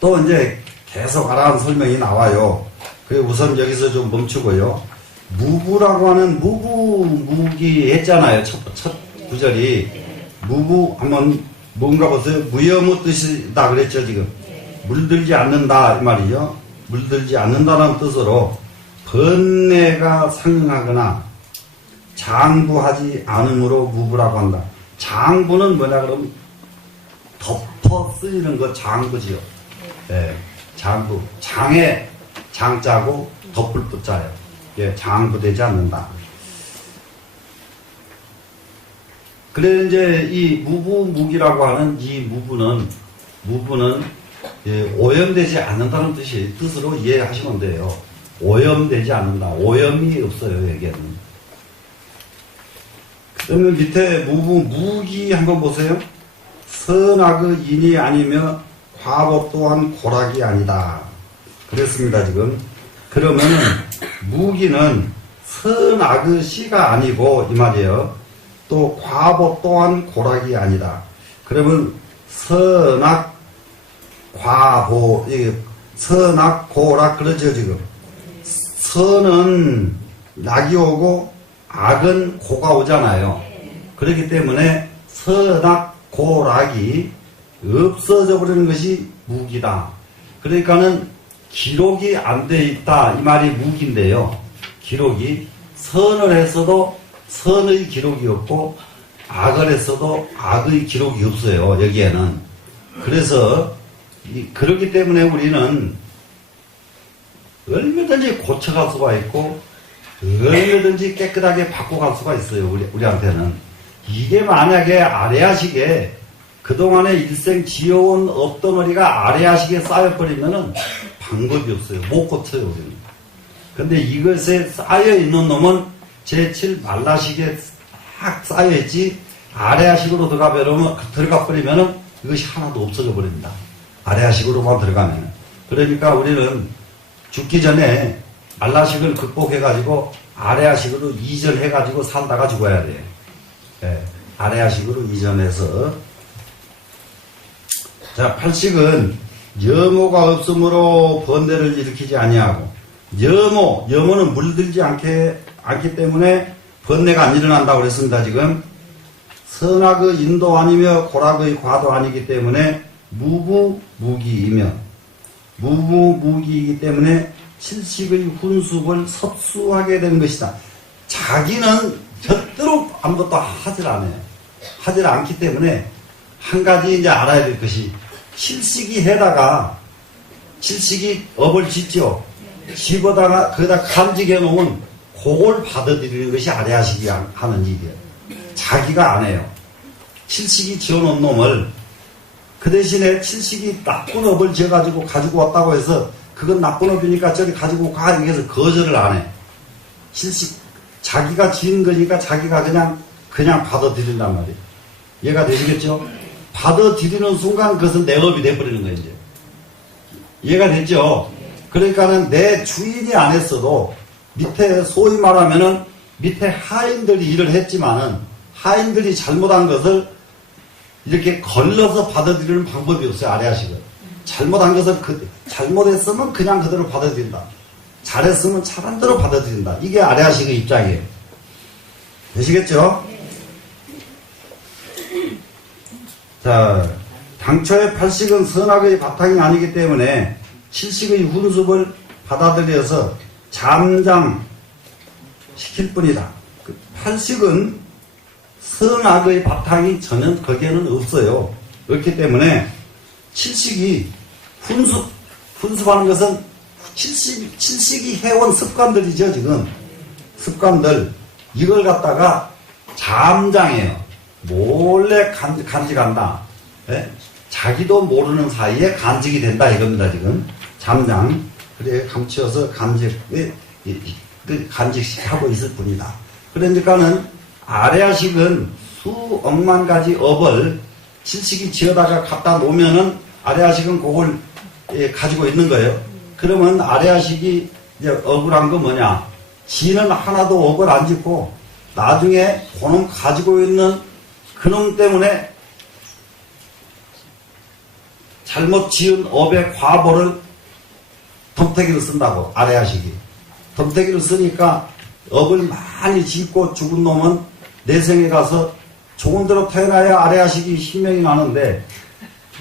또 이제 계속 아라한 설명이 나와요. 그 우선 여기서 좀 멈추고요. 무부라고 하는 무기 했잖아요. 첫 구절이. 무부 한번 뭔가 보세요. 무여무 뜻이다 그랬죠, 지금. 물들지 않는다 이 말이죠. 물들지 않는다는 뜻으로 번뇌가 상응하거나 장부하지 않음으로 무부라고 한다. 장부는 뭐냐 그러면 덮어 쓰이는 거 장부지요. 예, 장부. 장에 장자고 덮을 붙자예요. 예, 장부되지 않는다. 그래 이제 이 무부무기라고 하는 이 무부는 예, 오염되지 않는다는 뜻으로 이해하시면 돼요. 오염되지 않는다. 오염이 없어요, 여기에는. 그러면 밑에 무기 한번 보세요. 선악의 인이 아니며 과보 또한 고락이 아니다. 그랬습니다, 지금. 그러면은 무기는 선악의 시가 아니고 이 말이에요. 또 과보 또한 고락이 아니다. 그러면 선악 과보, 선악 고락 그러죠, 지금. 선은 낙이 오고 악은 고가 오잖아요. 그렇기 때문에 선악 고락이 없어져 버리는 것이 무기다. 그러니까는 기록이 안 돼 있다 이 말이 무기인데요. 기록이 선을 했어도 선의 기록이 없고 악을 했어도 악의 기록이 없어요, 여기에는. 그래서 그렇기 때문에 우리는 얼마든지 고쳐갈 수가 있고 얼마든지 깨끗하게 바꿔갈 수가 있어요, 우리한테는. 이게 만약에 아래아식에 그동안에 일생 지어온 업덩어리가 아래아식에 쌓여버리면은 방법이 없어요. 못 고쳐요, 우리는. 근데 이것에 쌓여있는 놈은 제7 말라식에 딱 쌓여있지, 아래아식으로 들어가 버리면은 이것이 하나도 없어져 버립니다. 아래아식으로만 들어가면. 그러니까 우리는 죽기 전에 말라식을 극복해가지고 아래아식으로 이전해가지고 살다가 죽어야 돼요. 예, 아래아식으로 이전해서. 자, 팔식은 염호가 없으므로 번뇌를 일으키지 아니하고, 염호는 물들지 않기 때문에 번뇌가 안 일어난다고 그랬습니다, 지금. 선악의 인도 아니며 고락의 과도 아니기 때문에 무부무기이며, 무부무기이기 때문에 칠식의 훈습을 섭수하게 되는 것이다. 자기는 절대로 아무것도 하질 않아요. 하질 않기 때문에 한 가지 이제 알아야 될 것이, 칠식이 해다가, 칠식이 업을 짓죠. 지고다가 거기다 간직해 놓으면 그걸 받아들이는 것이 아래아식이 하는 일이에요. 자기가 안 해요. 칠식이 지어놓은 놈을, 그 대신에 칠식이 나쁜 업을 지어가지고 가지고 왔다고 해서 그건 나쁜 업이니까 저리 가지고 가, 이렇게 해서 거절을 안 해. 칠식, 자기가 지은 거니까 자기가 그냥 받아들인단 말이에요. 이해가 되시겠죠? 받아들이는 순간 그것은 내 업이 돼버리는 거예요, 이제. 이해가 됐죠? 그러니까는 내 주인이 안 했어도 밑에 소위 말하면은 밑에 하인들이 일을 했지만은 하인들이 잘못한 것을 이렇게 걸러서 받아들이는 방법이 없어요, 아래아식은. 잘못한 것을 잘못했으면 그냥 그대로 받아들인다. 잘했으면 잘한 대로 받아들인다. 이게 아래아식의 입장이에요. 되시겠죠? 자, 당초의 팔식은 선악의 바탕이 아니기 때문에 칠식의 훈습을 받아들여서 잠잠시킬 뿐이다. 그 팔식은 선악의 바탕이 전혀 거기에는 없어요. 그렇기 때문에 칠식이 훈습하는 것은 칠식이 해온 습관들이죠, 지금. 습관들. 이걸 갖다가 잠장해요. 몰래 간직한다. 예? 자기도 모르는 사이에 간직이 된다 이겁니다, 지금. 잠장. 그래, 감추어서 간직하고 있을 뿐이다. 그러니까는 아래아식은 수억만 가지 업을 칠식이 지어다가 갖다 놓으면은 아래아식은 그걸 가지고 있는 거예요. 그러면 아래아식이 이제 억울한 거 뭐냐? 지는 하나도 업을 안 짓고 나중에 그놈 가지고 있는 그놈 때문에 잘못 지은 업의 과보를 덤태기를 쓴다고, 아래아식이. 덤태기를 쓰니까 업을 많이 짓고 죽은 놈은 내생에 가서 좋은 데로 태어나야 아래아식이 신명이 나는데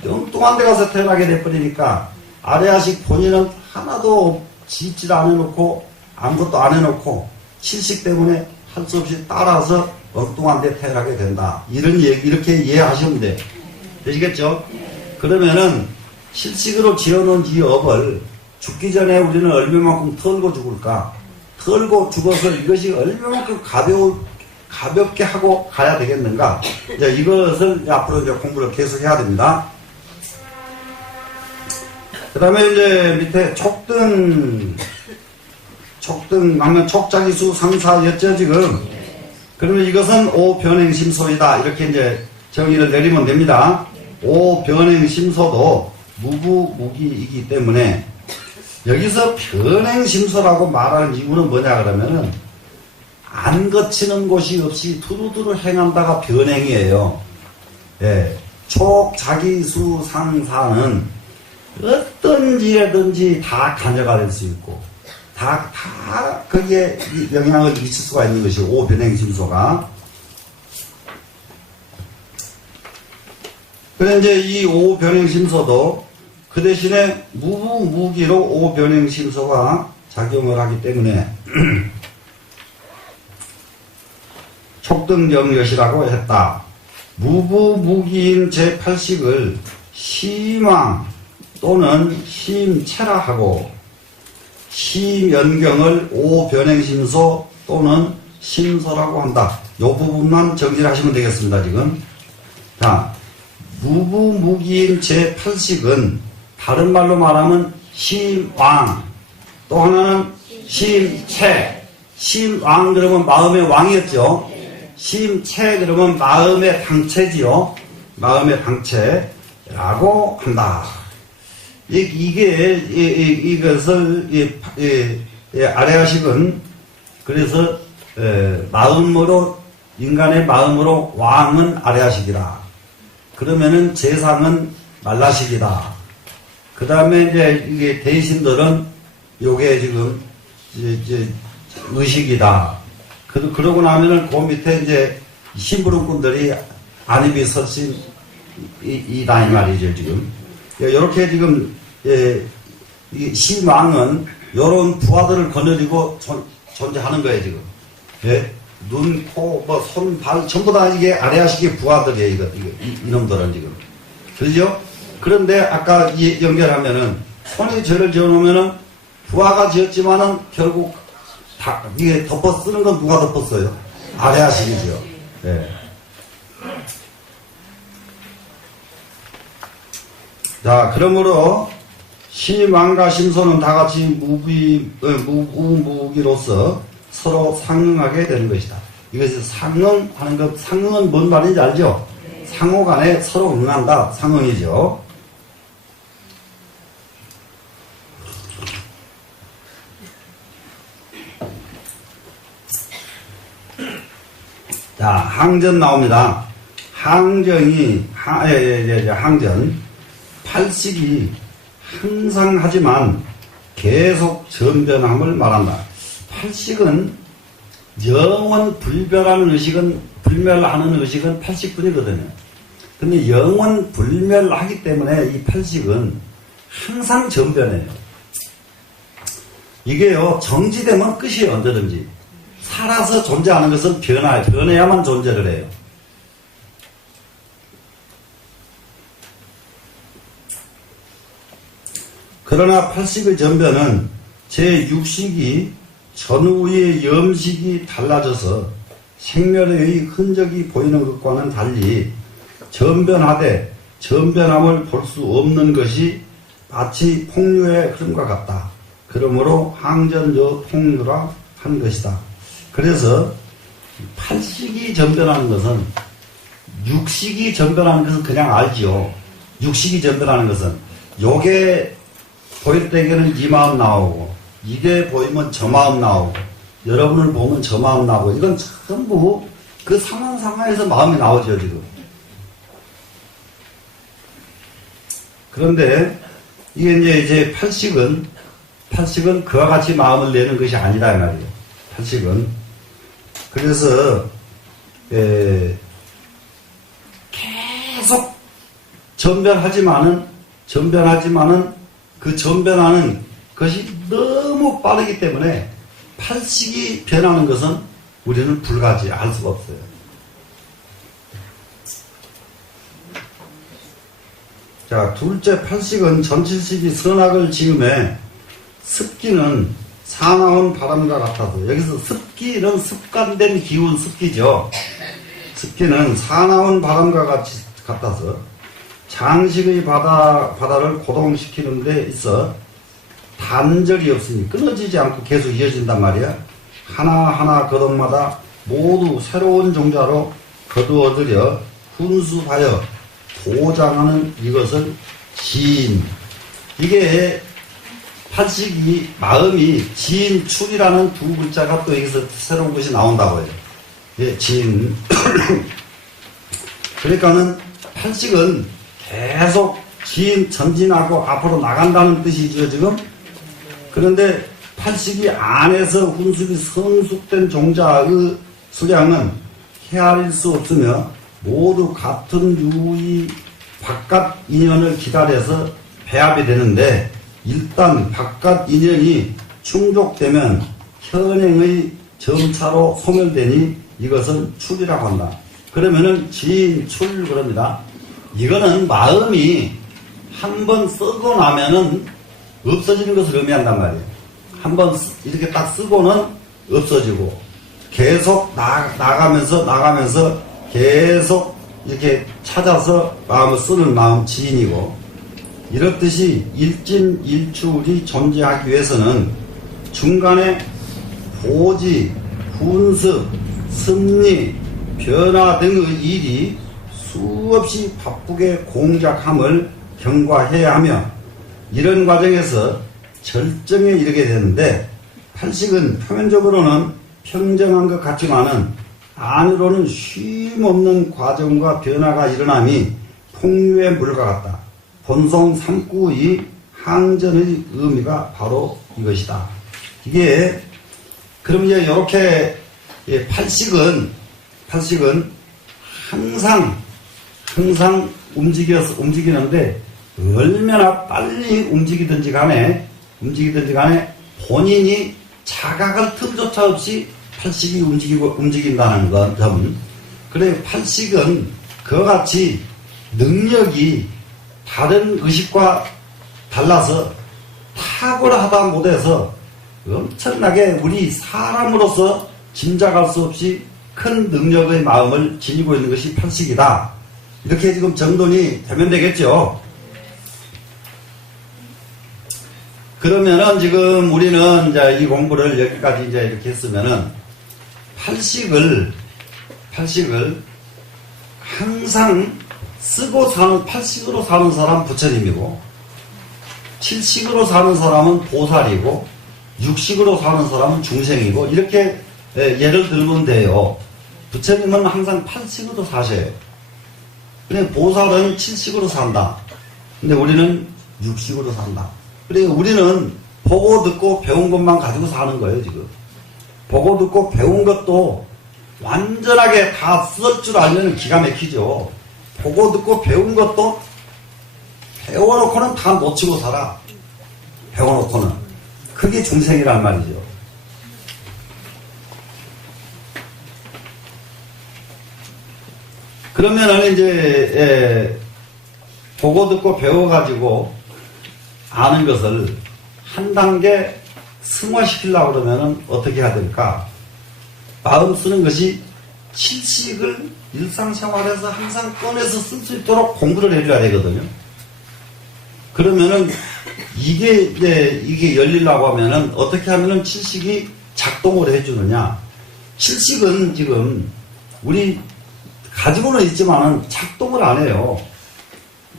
엉뚱한 데 가서 태어나게 돼버리니까 아래아식 본인은 하나도 짓질 안 해놓고 아무것도 안 해놓고 칠식 때문에 할 수 없이 따라서 엉뚱한 데 태어나게 된다. 이렇게 이해하시면 돼. 되시겠죠? 그러면은 칠식으로 지어놓은 이 업을 죽기 전에 우리는 얼마만큼 털고 죽을까? 털고 죽어서 이것이 얼마만큼 가볍게 하고 가야 되겠는가? 이제 이것을 앞으로 이제 공부를 계속 해야 됩니다. 그 다음에 이제 밑에 촉등, 촉자기수 상사였죠, 지금. 그러면 이것은 오변행심소이다. 이렇게 이제 정의를 내리면 됩니다. 오변행심소도 무부무기이기 때문에 여기서 변행심소라고 말하는 이유는 뭐냐 그러면은 안 거치는 곳이 없이 두루두루 행한다가 변행이에요. 예. 촉자기수 상사는 어떤 일에든지 다 간여가 될 수 있고 다 거기에 영향을 미칠 수가 있는 것이 오변행심소가. 그런데 이제 이 오변행심소도 그 대신에 무부무기로 오변행심소가 작용을 하기 때문에 촉등정여시라고 했다. 무부무기인 제8식을 심왕 또는 심체라 하고 심연경을 오변행심소 또는 심소라고 한다. 이 부분만 정리를 하시면 되겠습니다, 지금. 자, 무부무기인 제8식은 다른 말로 말하면 심왕, 또 하나는 심체. 심왕 그러면 마음의 왕이었죠. 심체 그러면 마음의 당체지요. 마음의 당체라고 한다. 이것을 아레아식은 그래서 마음으로 인간의 마음으로 왕은 아레아식이다. 그러면은 재상은 말라식이다. 그 다음에 이제 이게 대신들은 요게 지금 이제 의식이다. 그러고 나면은 그 밑에 이제 심부름꾼들이 안입이 설신 이다 이 말이죠 지금. 요렇게 지금 이 심왕은 요런 부하들을 거느리고 존재하는 거예요 지금. 예? 눈, 코, 뭐 손, 발 전부 다 이게 아레아식의 부하들이에요 이놈들은 지금. 그죠? 그런데 아까 연결하면은 손이 죄를 지어놓으면은 부하가 지었지만은 결국 다 이게 덮어 쓰는 건 누가 덮었어요? 아레아식이죠. 예. 자, 그러므로 심왕과 심소는 다 같이 무기로서 서로 상응하게 되는 것이다. 이것이 상응하는 것, 상응은 뭔 말인지 알죠? 상호 간에 서로 응한다. 상응이죠. 자, 항전 나옵니다. 항전. 팔식이 항상 하지만 계속 전변함을 말한다. 팔식은 영원 불멸하는 의식은 팔식뿐이거든요. 근데 영원 불멸하기 때문에 이 팔식은 항상 전변해요. 이게요, 정지되면 끝이에요, 언제든지. 살아서 존재하는 것은 변해야만 존재를 해요. 그러나 팔식의 전변은 제6식이 전후의 염식이 달라져서 생멸의 흔적이 보이는 것과는 달리 전변하되 전변함을 볼 수 없는 것이 마치 폭류의 흐름과 같다. 그러므로 항전여 폭류라 한 것이다. 그래서 팔식이 전변하는 것은 육식이 전변하는 것은 그냥 알지요. 육식이 전변하는 것은 요게 보일 때에는 이 마음 나오고 이게 보이면 저 마음 나오고 여러분을 보면 저 마음 나오고 이건 전부 그 상황에서 마음이 나오죠 지금. 그런데 이게 이제 팔식은 그와 같이 마음을 내는 것이 아니다 이 말이에요. 팔식은 그래서 계속 전변하지만은 그 전변하는 것이 너무 빠르기 때문에 팔식이 변하는 것은 우리는 불가지 알 수가 없어요. 자, 둘째 팔식은 전칠식이 선악을 지음에 습기는 사나운 바람과 같아서 여기서 습기는 습관된 기운 습기죠. 습기는 사나운 바람과 같아서 장식의 바다를 고동시키는 데 있어 단절이 없으니 끊어지지 않고 계속 이어진단 말이야. 하나하나 거동마다 모두 새로운 종자로 거두어들여 훈수하여 도장하는 이것을 지인. 이게 팔식이 마음이 지인출이라는 두 글자가 또 여기서 새로운 것이 나온다고요. 예, 지인. 그러니까는 팔식은 계속 전진하고 앞으로 나간다는 뜻이죠, 지금. 그런데 팔식이 안에서 훈습이 성숙된 종자의 수량은 헤아릴 수 없으며 모두 같은 유의 바깥 인연을 기다려서 배합이 되는데 일단 바깥 인연이 충족되면 현행의 점차로 소멸되니 이것은 출이라고 한다. 그러면은 진출 그럽니다. 이거는 마음이 한번 쓰고 나면은 없어지는 것을 의미한단 말이에요. 한번 이렇게 딱 쓰고는 없어지고 계속 나가면서 계속 이렇게 찾아서 마음을 쓰는 마음 지인이고, 이렇듯이 일진일출이 존재하기 위해서는 중간에 보지, 훈습, 승리, 변화 등의 일이 수없이 바쁘게 공작함을 경과해야 하며 이런 과정에서 절정에 이르게 되는데 팔식은 표면적으로는 평정한 것 같지만은 안으로는 쉼없는 과정과 변화가 일어남이 풍류의 물과 같다. 본송 삼구의 항전의 의미가 바로 이것이다. 이게 그럼 이제 이렇게 팔식은 항상 움직이는데 얼마나 빨리 움직이든지 간에 본인이 자각할 틈조차 없이 팔식이 움직인다는 점. 그래 팔식은 그와 같이 능력이 다른 의식과 달라서 탁월하다 못해서 엄청나게 우리 사람으로서 짐작할 수 없이 큰 능력의 마음을 지니고 있는 것이 팔식이다. 이렇게 지금 정돈이 되면 되겠죠. 그러면은 지금 우리는 이제 이 공부를 여기까지 이제 이렇게 했으면은 팔식을 항상 쓰고 사는 팔식으로 사는 사람 부처님이고 칠식으로 사는 사람은 보살이고 육식으로 사는 사람은 중생이고 이렇게 예를 들면 돼요. 부처님은 항상 팔식으로 사셔요. 근데 보살은 칠식으로 산다. 근데 우리는 육식으로 산다. 그러니까 우리는 보고 듣고 배운 것만 가지고 사는 거예요, 지금. 보고 듣고 배운 것도 완전하게 다 쓸 줄 알면 기가 막히죠. 보고 듣고 배운 것도 배워놓고는 다 놓치고 살아. 배워놓고는. 그게 중생이란 말이죠. 그러면은 이제 보고 듣고 배워가지고 아는 것을 한 단계 승화시키려고 그러면은 어떻게 해야 될까? 마음 쓰는 것이 칠식을 일상생활에서 항상 꺼내서 쓸 수 있도록 공부를 해줘야 되거든요. 그러면은 이게 열리려고 하면은 어떻게 하면은 칠식이 작동을 해주느냐? 칠식은 지금 우리 가지고는 있지만은 작동을 안 해요.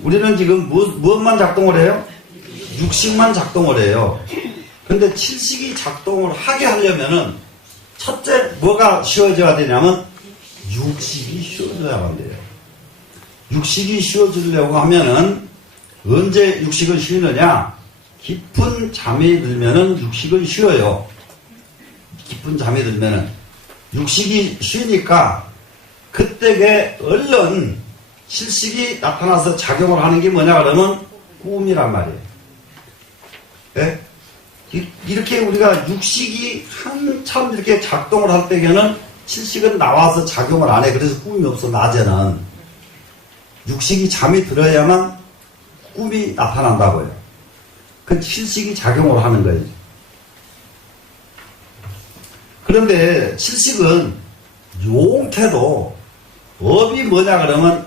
우리는 지금 무엇만 작동을 해요? 육식만 작동을 해요. 근데 칠식이 작동을 하게 하려면은 첫째 뭐가 쉬워져야 되냐면 육식이 쉬워져야만 돼요. 육식이 쉬워지려고 하면은 언제 육식은 쉬느냐? 깊은 잠이 들면은 육식은 쉬어요. 깊은 잠이 들면은 육식이 쉬니까 그때에 얼른 칠식이 나타나서 작용을 하는 게 뭐냐 그러면 꿈이란 말이에요. 네? 이렇게 우리가 육식이 한참 이렇게 작동을 할 때에는 칠식은 나와서 작용을 안 해. 그래서 꿈이 없어, 낮에는. 육식이 잠이 들어야만 꿈이 나타난다고요. 그 칠식이 작용을 하는 거예요. 그런데 칠식은 용케도 업이 뭐냐 그러면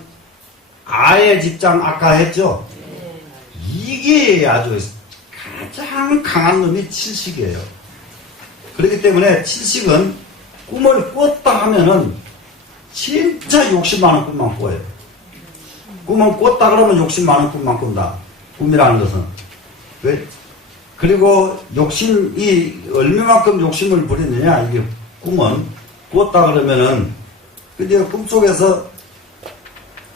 아의 집장 아까 했죠? 이게 아주 가장 강한 놈이 칠식이에요. 그렇기 때문에 칠식은 꿈을 꿨다 하면은 진짜 욕심 많은 꿈만 꿔요. 꿈을 꿨다 그러면 욕심 많은 꿈만 꾼다. 꿈이라는 것은. 왜? 그리고 욕심이 얼마만큼 욕심을 부리느냐, 이게 꿈은. 꿨다 그러면은, 근데 꿈속에서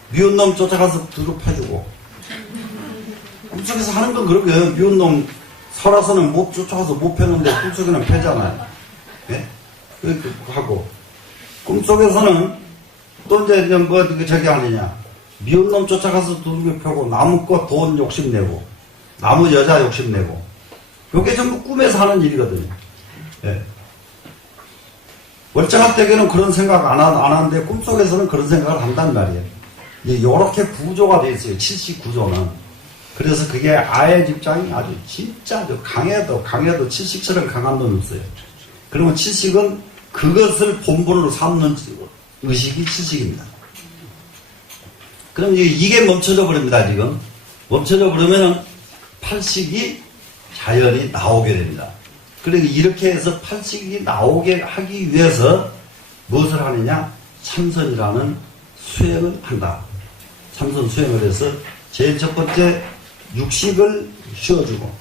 미운 놈 쫓아가서 두릅해주고, 꿈속에서 하는 건 그러게요. 미운 놈 설아서는 못 쫓아가서 못 패는데 꿈속에는 패잖아요. 예? 그렇게 하고. 꿈속에서는 또 이제 뭐 저기 하느냐. 미운 놈 쫓아가서 두릅 펴고, 나무꽃 돈 욕심내고, 나무 여자 욕심내고. 요게 전부 꿈에서 하는 일이거든요. 예. 멀쩡할 때에는 그런 생각 안 하는데 꿈속에서는 그런 생각을 한단 말이에요. 요렇게 구조가 되어 있어요. 칠식 구조는. 그래서 그게 아의 집장이 아주 진짜 아주 강해도 칠식처럼 강한 놈이 없어요. 그러면 칠식은 그것을 본분으로 삼는 의식이 칠식입니다. 그럼 이게 멈춰져 버립니다, 지금. 멈춰져 버리면은 팔식이 자연히 나오게 됩니다. 그러니까 이렇게 해서 팔식이 나오게 하기 위해서 무엇을 하느냐? 참선이라는 수행을 한다. 참선 수행을 해서 제일 첫 번째 육식을 쉬어주고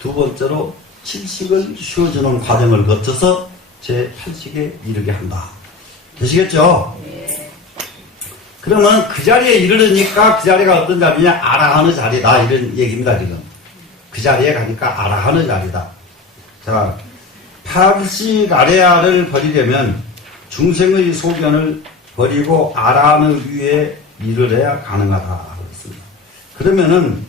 두 번째로 칠식을 쉬어주는 과정을 거쳐서 제 8식에 이르게 한다. 되시겠죠? 네. 그러면 그 자리에 이르르니까 그 자리가 어떤 자리냐? 아라하는 자리다. 이런 얘기입니다, 지금. 그 자리에 가니까 아라하는 자리다. 자, 8식 아레아를 버리려면 중생의 소견을 버리고 아라하는 위에 이르러야 가능하다. 그렇습니다. 그러면은,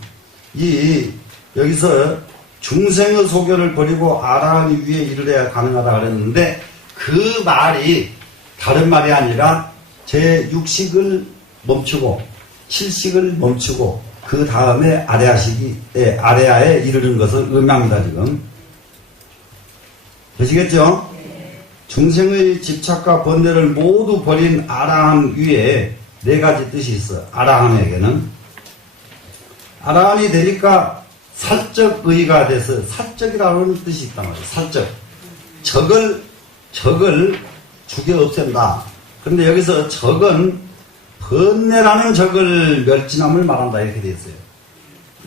여기서 중생의 소견을 버리고 아라하는 위에 이르러야 가능하다 그랬는데, 그 말이 다른 말이 아니라 제 6식을 멈추고 7식을 멈추고 그 다음에 아레아에 이르는 것을 의미합니다. 지금 되시겠죠? 중생의 집착과 번뇌를 모두 버린 아라한 위에 네 가지 뜻이 있어요. 아라한에게는 아라한이 되니까 사적의가 돼서 사적이라는 뜻이 있단 말이에요. 사적 적을 죽여 없앤다. 그런데 여기서 적은 번뇌라는 적을 멸진함을 말한다. 이렇게 되어 있어요.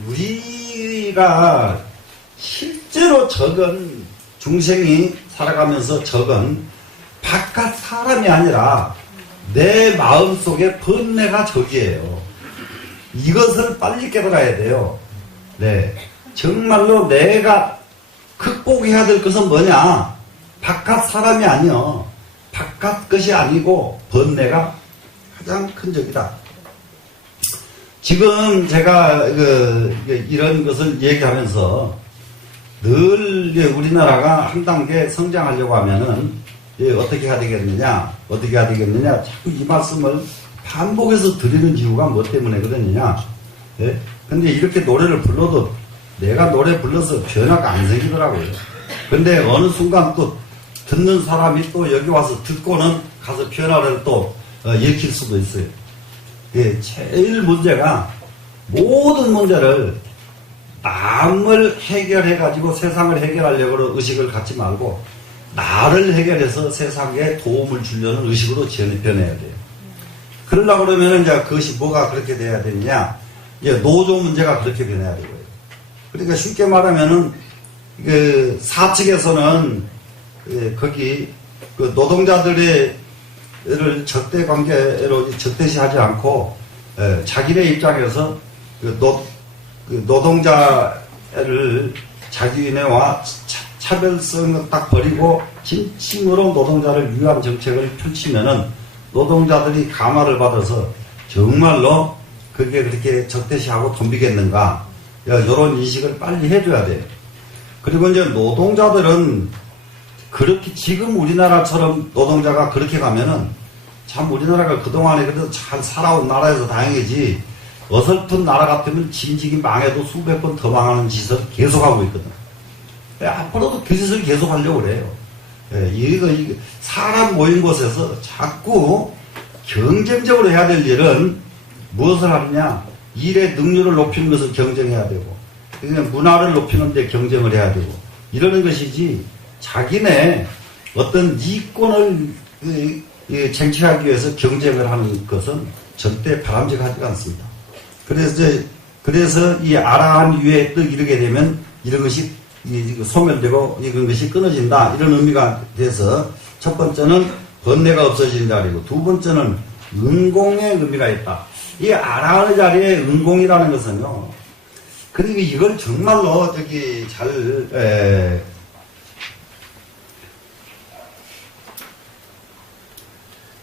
우리가 실제로 적은 중생이 살아가면서 적은 바깥 사람이 아니라 내 마음속에 번뇌가 적이에요. 이것을 빨리 깨달아야 돼요. 네, 정말로 내가 극복해야 될 것은 뭐냐? 바깥 사람이 아니요. 바깥 것이 아니고 번뇌가 가장 큰 적이다. 지금 제가 이런 것을 얘기하면서 늘 우리나라가 한 단계 성장하려고 하면은 어떻게 해야 되겠느냐? 자꾸 이 말씀을 반복해서 드리는 이유가 뭐 때문에 그러느냐? 예? 근데 이렇게 노래를 불러도 내가 노래 불러서 변화가 안 생기더라고요. 근데 어느 순간 또 듣는 사람이 또 여기 와서 듣고는 가서 변화를 또 일으킬 수도 있어요. 예, 제일 문제가 모든 문제를 남을 해결해가지고 세상을 해결하려고 의식을 갖지 말고 나를 해결해서 세상에 도움을 주려는 의식으로 변해야 돼요. 그러려고 그러면 이제 그것이 뭐가 그렇게 돼야 되느냐? 이제 노조 문제가 그렇게 변해야 되고요. 그러니까 쉽게 말하면은 사측에서는 거기 노동자들을 적대 관계로 적대시하지 않고 자기네 입장에서 노동자를 자기네와 차별성을 딱 버리고 진심으로 노동자를 위한 정책을 펼치면은 노동자들이 감화를 받아서 정말로 그게 그렇게 적대시하고 덤비겠는가? 이런 인식을 빨리 해줘야 돼요. 그리고 이제 노동자들은 그렇게 지금 우리나라처럼 노동자가 그렇게 가면은 참 우리나라가 그동안에 그래도 잘 살아온 나라에서 다행이지 어설픈 나라 같으면 진직이 망해도 수백 번 더 망하는 짓을 계속하고 있거든. 앞으로도 그 짓을 계속하려고 그래요. 이거 사람 모인 곳에서 자꾸 경쟁적으로 해야 될 일은 무엇을 하느냐? 일의 능률을 높이는 것을 경쟁해야 되고 그냥 문화를 높이는 데 경쟁을 해야 되고 이러는 것이지 자기네 어떤 이권을 쟁취하기 위해서 경쟁을 하는 것은 절대 바람직하지 않습니다. 그래서 이 아라한 위에 또 이르게 되면 이런 것이 소멸되고 이런 것이 끊어진다. 이런 의미가 돼서 첫 번째는 번뇌가 없어지는 자리고 두 번째는 은공의 의미가 있다. 이 아라한 자리에 은공이라는 것은요. 그러니까 이걸 정말로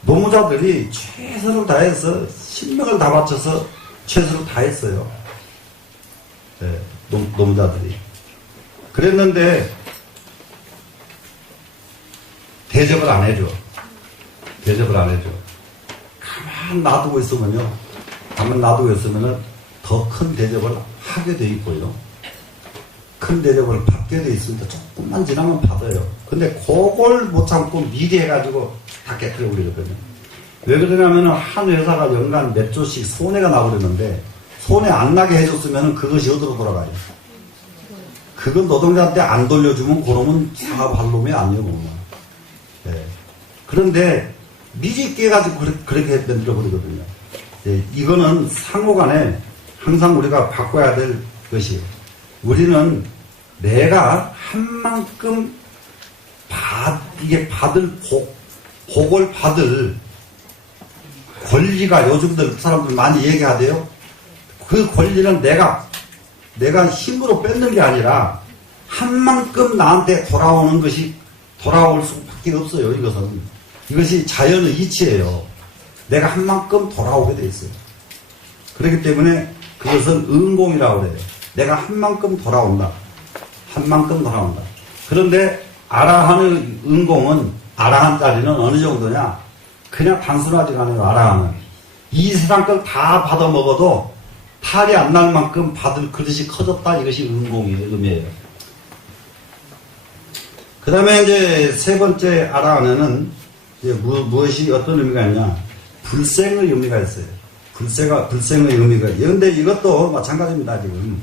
노무자들이 최선을 다해서 신명을 다 바쳐서 최선을 다했어요. 노무자들이. 그랬는데 대접을 안 해줘. 가만 놔두고 있으면요. 더 큰 대접을 하게 돼 있고요. 큰 대접을 받게 돼 있으니까 조금만 지나면 받아요. 근데 그걸 못 참고 미리 해가지고 다 깨뜨려 버리거든요. 왜 그러냐면 한 회사가 연간 몇 조씩 손해가 나버리는데 손해 안 나게 해줬으면 그것이 어디로 돌아가요? 그건 노동자한테 안 돌려주면 그러면 사업할 놈이 아니에요. 예. 그런데 미리 깨가지고 그렇게 만들어버리거든요. 예. 이거는 상호간에 항상 우리가 바꿔야 될 것이에요. 우리는 내가 한 만큼 이게 복을 받을 권리가 요즘들 사람들 많이 얘기하대요. 그 권리는 내가 힘으로 뺏는 게 아니라 한 만큼 나한테 돌아오는 것이 돌아올 수밖에 없어요. 이것이 자연의 이치예요. 내가 한 만큼 돌아오게 돼 있어요. 그렇기 때문에 그것은 은공이라고 그래요. 내가 한 만큼 돌아온다. 한 만큼 돌아온다. 그런데 아라한의 은공은 아라한 자리는 어느 정도냐? 그냥 단순하지가 않아요. 아라한은 이 세상 걸 다 받아 먹어도 탈이 안 날 만큼 받을 그릇이 커졌다. 이것이 은공이에요. 의미예요. 그 다음에 이제 세 번째 아라한에는 이제 무엇이 어떤 의미가 있냐? 불생의 의미가 있어요. 불생의 의미가. 그런데 이것도 마찬가지입니다. 지금.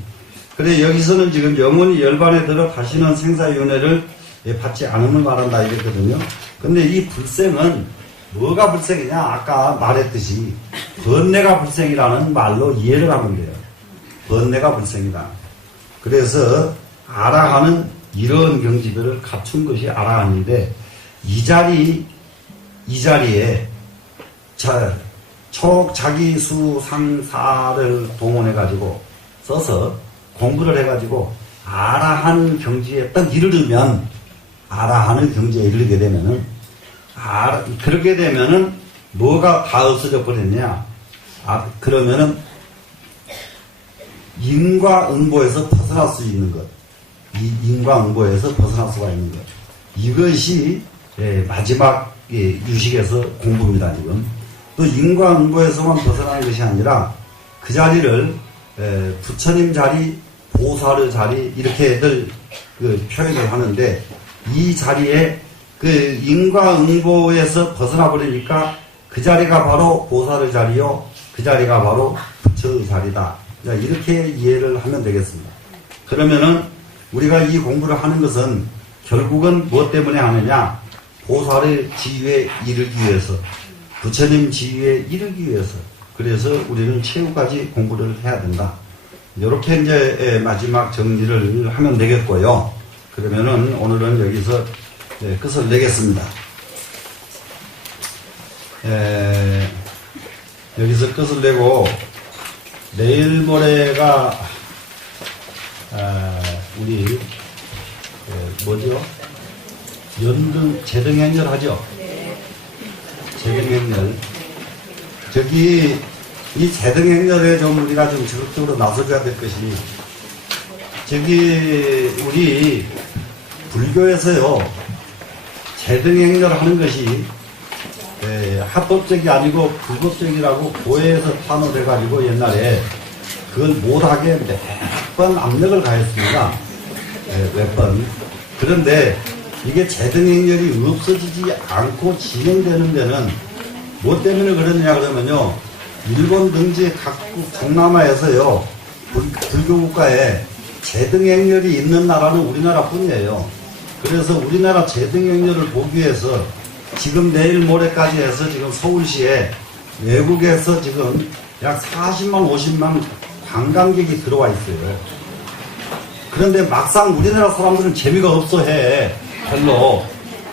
그래 여기서는 지금 영혼이 열반에 들어 다시는 생사윤회를 받지 않음을 말한다 이랬거든요. 근데 이 불생은 뭐가 불생이냐? 아까 말했듯이 번뇌가 불생이라는 말로 이해를 하면 돼요. 번뇌가 불생이다. 그래서 아라한은 이런 경지들을 갖춘 것이 아라한인데 이 자리에 촉자기수상사를 동원해가지고 써서 공부를 해가지고 아라한 경지에 딱 이르르면 아라한의 경지에 이르게 되면은 그렇게 되면은 뭐가 다 없어져 버렸냐? 그러면은 인과응보에서 벗어날 수 있는 것, 이 인과응보에서 벗어날 수가 있는 것. 이것이 마지막 유식에서 공부입니다. 지금 또 인과응보에서만 벗어나는 것이 아니라 그 자리를 부처님 자리, 보살의 자리 이렇게들 표현을 하는데 이 자리에 그 인과응보에서 벗어나 버리니까 그 자리가 바로 보살의 자리요, 그 자리가 바로 부처의 자리다. 이렇게 이해를 하면 되겠습니다. 그러면은 우리가 이 공부를 하는 것은 결국은 무엇 때문에 하느냐? 보살의 지위에 이르기 위해서, 부처님 지위에 이르기 위해서. 그래서 우리는 최후까지 공부를 해야 된다. 이렇게 이제 마지막 정리를 하면 되겠고요. 그러면은 오늘은 여기서 끝을 내겠습니다. 여기서 끝을 내고 내일 모레가 우리 뭐죠? 제등행렬 하죠? 네. 제등행렬. 저기 이 제등행렬에 좀 우리가 좀 적극적으로 나서줘야 될 것이 저기 우리 불교에서요 제등행렬 하는 것이 합법적이 아니고 불법적이라고 교회에서 탄원을 해가지고 옛날에 그걸 못하게 몇 번 압력을 가했습니다. 몇 번. 그런데 이게 제등행렬이 없어지지 않고 진행되는 데는 뭐 때문에 그러느냐 그러면요 일본 등지 각국 동남아에서요 불교국가에 제등행렬이 있는 나라는 우리나라 뿐이에요. 그래서 우리나라 제등행렬을 보기 위해서 지금 내일 모레까지 해서 지금 서울시에 외국에서 지금 약 40만 50만 관광객이 들어와 있어요. 그런데 막상 우리나라 사람들은 재미가 없어 해. 별로.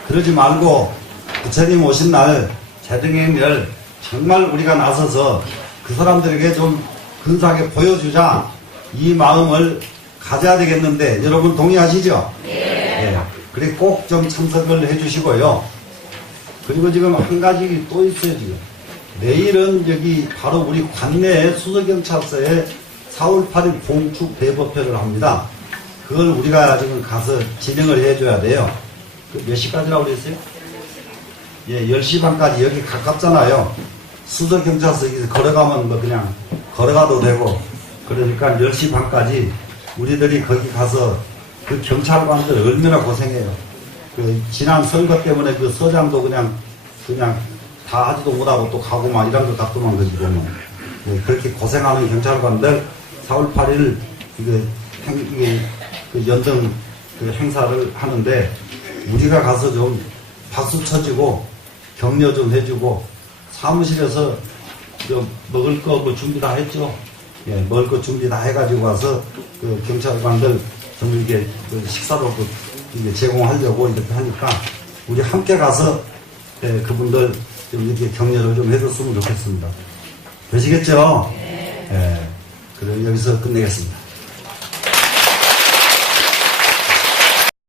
그러지 말고 부처님 오신 날 제등행렬 정말 우리가 나서서 그 사람들에게 좀 근사하게 보여주자 이 마음을 가져야 되겠는데 여러분 동의하시죠? 네. 그래 꼭 좀 참석을 해주시고요. 그리고 지금 한 가지 또 있어요. 지금 내일은 여기 바로 우리 관내에 수서경찰서에 4월 8일 봉축 대법회를 합니다. 그걸 우리가 지금 가서 진행을 해줘야 돼요. 몇 시까지라고 그랬어요? 10시 반까지 여기 가깝잖아요. 수서경찰서에서 걸어가면 뭐 그냥 걸어가도 되고 그러니까 10시 반까지 우리들이 거기 가서 그 경찰관들 얼마나 고생해요. 그 지난 선거 때문에 그 서장도 그냥 다 하지도 못하고 또 가고 막 이런 거 갖고만 거지 보면 그렇게 고생하는 경찰관들 4월 8일 이게 그 연등 그 행사를 하는데 우리가 가서 좀 박수 쳐주고 격려 좀 해주고 사무실에서 먹을 거 뭐 준비 다 했죠. 예, 먹을 거 준비 다 해가지고 와서 그 경찰관들 좀 이게 그 식사로 이게 제공하려고 이렇게 하니까 우리 함께 가서 예, 그분들 좀 이렇게 격려를 좀 해줬으면 좋겠습니다. 되시겠죠? 예. 그럼 여기서 끝내겠습니다.